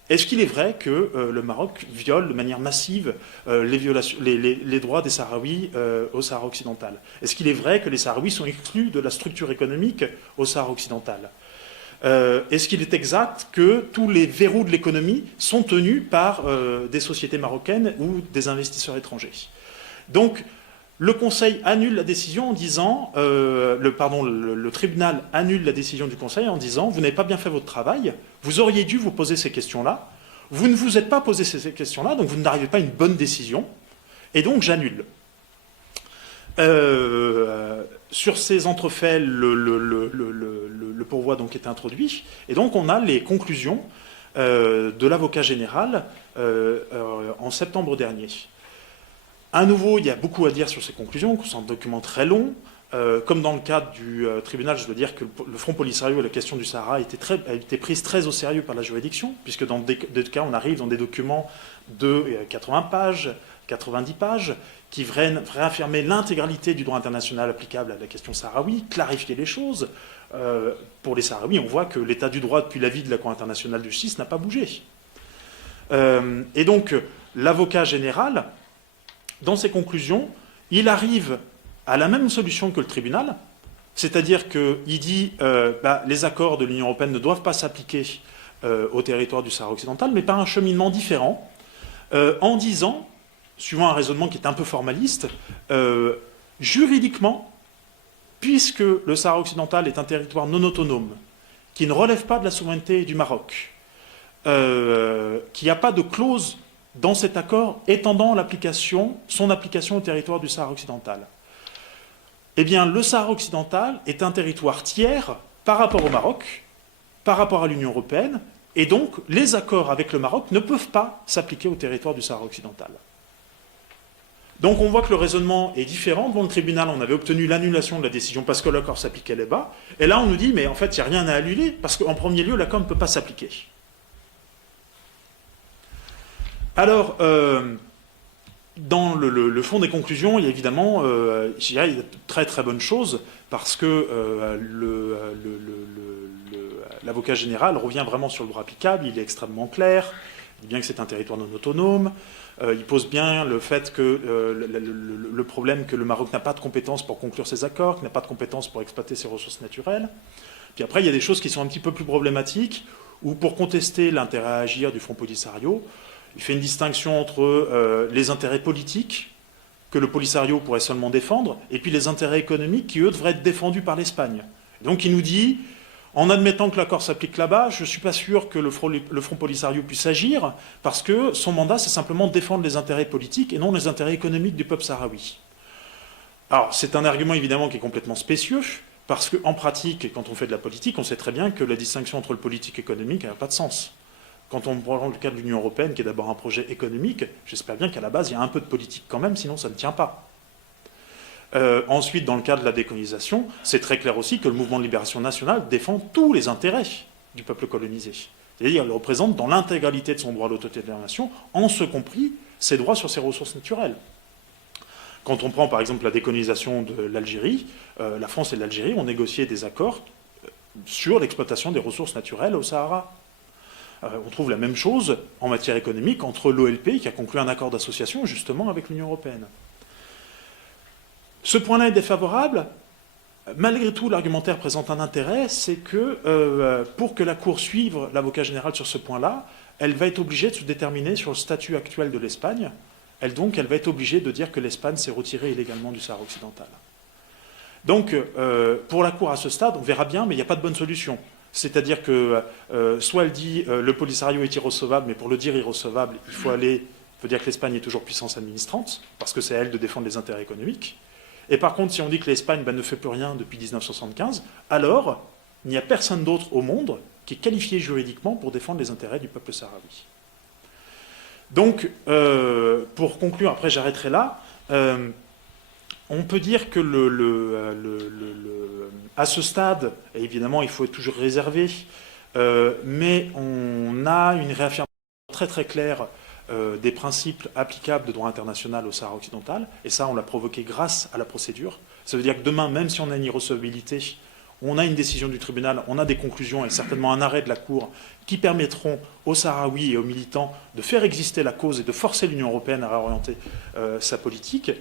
est-ce qu'il est vrai que le Maroc viole de manière massive les droits des Sahraouis au Sahara occidental? Est-ce qu'il est vrai que les Sahraouis sont exclus de la structure économique au Sahara occidental? Est-ce qu'il est exact que tous les verrous de l'économie sont tenus par des sociétés marocaines ou des investisseurs étrangers? Donc, le Conseil annule la décision en disant, le tribunal annule la décision du Conseil en disant, vous n'avez pas bien fait votre travail, vous auriez dû vous poser ces questions-là, vous ne vous êtes pas posé ces questions-là, donc vous n'arrivez pas à une bonne décision, et donc j'annule. Sur ces entrefaits, le pourvoi donc est introduit, et donc on a les conclusions de l'avocat général en septembre dernier. À nouveau, il y a beaucoup à dire sur ces conclusions, c'est un document très long. Comme dans le cadre du tribunal, je dois dire que le Front Polisario et la question du Sahara a été prise très au sérieux par la juridiction, puisque dans des cas, on arrive dans des documents de 80 pages, 90 pages, qui réaffirmer l'intégralité du droit international applicable à la question sahraoui, clarifier les choses. Pour les Sahraouis, on voit que l'état du droit depuis l'avis de la Cour internationale de justice n'a pas bougé. Et donc, l'avocat général, dans ses conclusions, il arrive à la même solution que le tribunal, c'est-à-dire qu'il dit les accords de l'Union européenne ne doivent pas s'appliquer au territoire du Sahara occidental, mais par un cheminement différent, en disant, suivant un raisonnement qui est un peu formaliste, juridiquement, puisque le Sahara occidental est un territoire non autonome, qui ne relève pas de la souveraineté du Maroc, qu'il n'y a pas de clause dans cet accord étendant son application au territoire du Sahara occidental. Eh bien, le Sahara occidental est un territoire tiers par rapport au Maroc, par rapport à l'Union européenne, et donc les accords avec le Maroc ne peuvent pas s'appliquer au territoire du Sahara occidental. Donc on voit que le raisonnement est différent. Devant le tribunal, on avait obtenu l'annulation de la décision parce que l'accord s'appliquait là-bas, et là on nous dit, mais en fait, il n'y a rien à annuler, parce qu'en premier lieu, l'accord ne peut pas s'appliquer. Alors, dans le fond des conclusions, il y a évidemment il y a de très très bonnes choses, parce que l'avocat général revient vraiment sur le droit applicable, il est extrêmement clair, il dit bien que c'est un territoire non autonome, il pose bien le fait que le problème que le Maroc n'a pas de compétences pour conclure ses accords, qu'il n'a pas de compétences pour exploiter ses ressources naturelles. Puis après, il y a des choses qui sont un petit peu plus problématiques, où pour contester l'intérêt à agir du Front Polisario, il fait une distinction entre les intérêts politiques, que le Polisario pourrait seulement défendre, et puis les intérêts économiques qui, eux, devraient être défendus par l'Espagne. Donc il nous dit, en admettant que l'accord s'applique là-bas, je ne suis pas sûr que le Front Polisario puisse agir, parce que son mandat, c'est simplement de défendre les intérêts politiques et non les intérêts économiques du peuple sahraoui. Alors, c'est un argument, évidemment, qui est complètement spécieux, parce qu'en pratique, quand on fait de la politique, on sait très bien que la distinction entre le politique et l'économique n'a pas de sens. Quand on prend le cas de l'Union européenne, qui est d'abord un projet économique, j'espère bien qu'à la base, il y a un peu de politique quand même, sinon ça ne tient pas. Ensuite, dans le cas de la décolonisation, c'est très clair aussi que le mouvement de libération nationale défend tous les intérêts du peuple colonisé. C'est-à-dire qu'il représente dans l'intégralité de son droit à l'autodétermination, en ce compris ses droits sur ses ressources naturelles. Quand on prend par exemple la décolonisation de l'Algérie, la France et l'Algérie ont négocié des accords sur l'exploitation des ressources naturelles au Sahara. On trouve la même chose en matière économique entre l'OLP, qui a conclu un accord d'association justement avec l'Union européenne. Ce point-là est défavorable. Malgré tout, l'argumentaire présente un intérêt, c'est que pour que la Cour suive l'avocat général sur ce point-là, elle va être obligée de se déterminer sur le statut actuel de l'Espagne. Elle va être obligée de dire que l'Espagne s'est retirée illégalement du Sahara occidental. Donc, pour la Cour à ce stade, on verra bien, mais il n'y a pas de bonne solution. C'est-à-dire que soit elle dit le Polisario est irrecevable, mais pour le dire irrecevable, il faut dire que l'Espagne est toujours puissance administrante, parce que c'est à elle de défendre les intérêts économiques. Et par contre, si on dit que l'Espagne ne fait plus rien depuis 1975, alors il n'y a personne d'autre au monde qui est qualifié juridiquement pour défendre les intérêts du peuple sahraoui. Donc, pour conclure, après j'arrêterai là, on peut dire que à ce stade, et évidemment il faut être toujours réservé, mais on a une réaffirmation très très claire des principes applicables de droit international au Sahara occidental, et ça on l'a provoqué grâce à la procédure. Ça veut dire que demain, même si on a une irrecevabilité, on a une décision du tribunal, on a des conclusions et certainement un arrêt de la Cour qui permettront aux Sahraouis et aux militants de faire exister la cause et de forcer l'Union européenne à réorienter sa politique.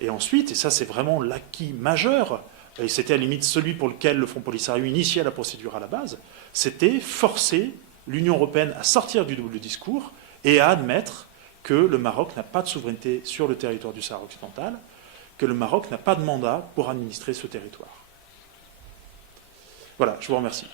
Et ensuite, et ça c'est vraiment l'acquis majeur, et c'était à la limite celui pour lequel le Front Polisario initiait la procédure à la base, c'était forcer l'Union européenne à sortir du double discours et à admettre que le Maroc n'a pas de souveraineté sur le territoire du Sahara occidental, que le Maroc n'a pas de mandat pour administrer ce territoire. Voilà, je vous remercie.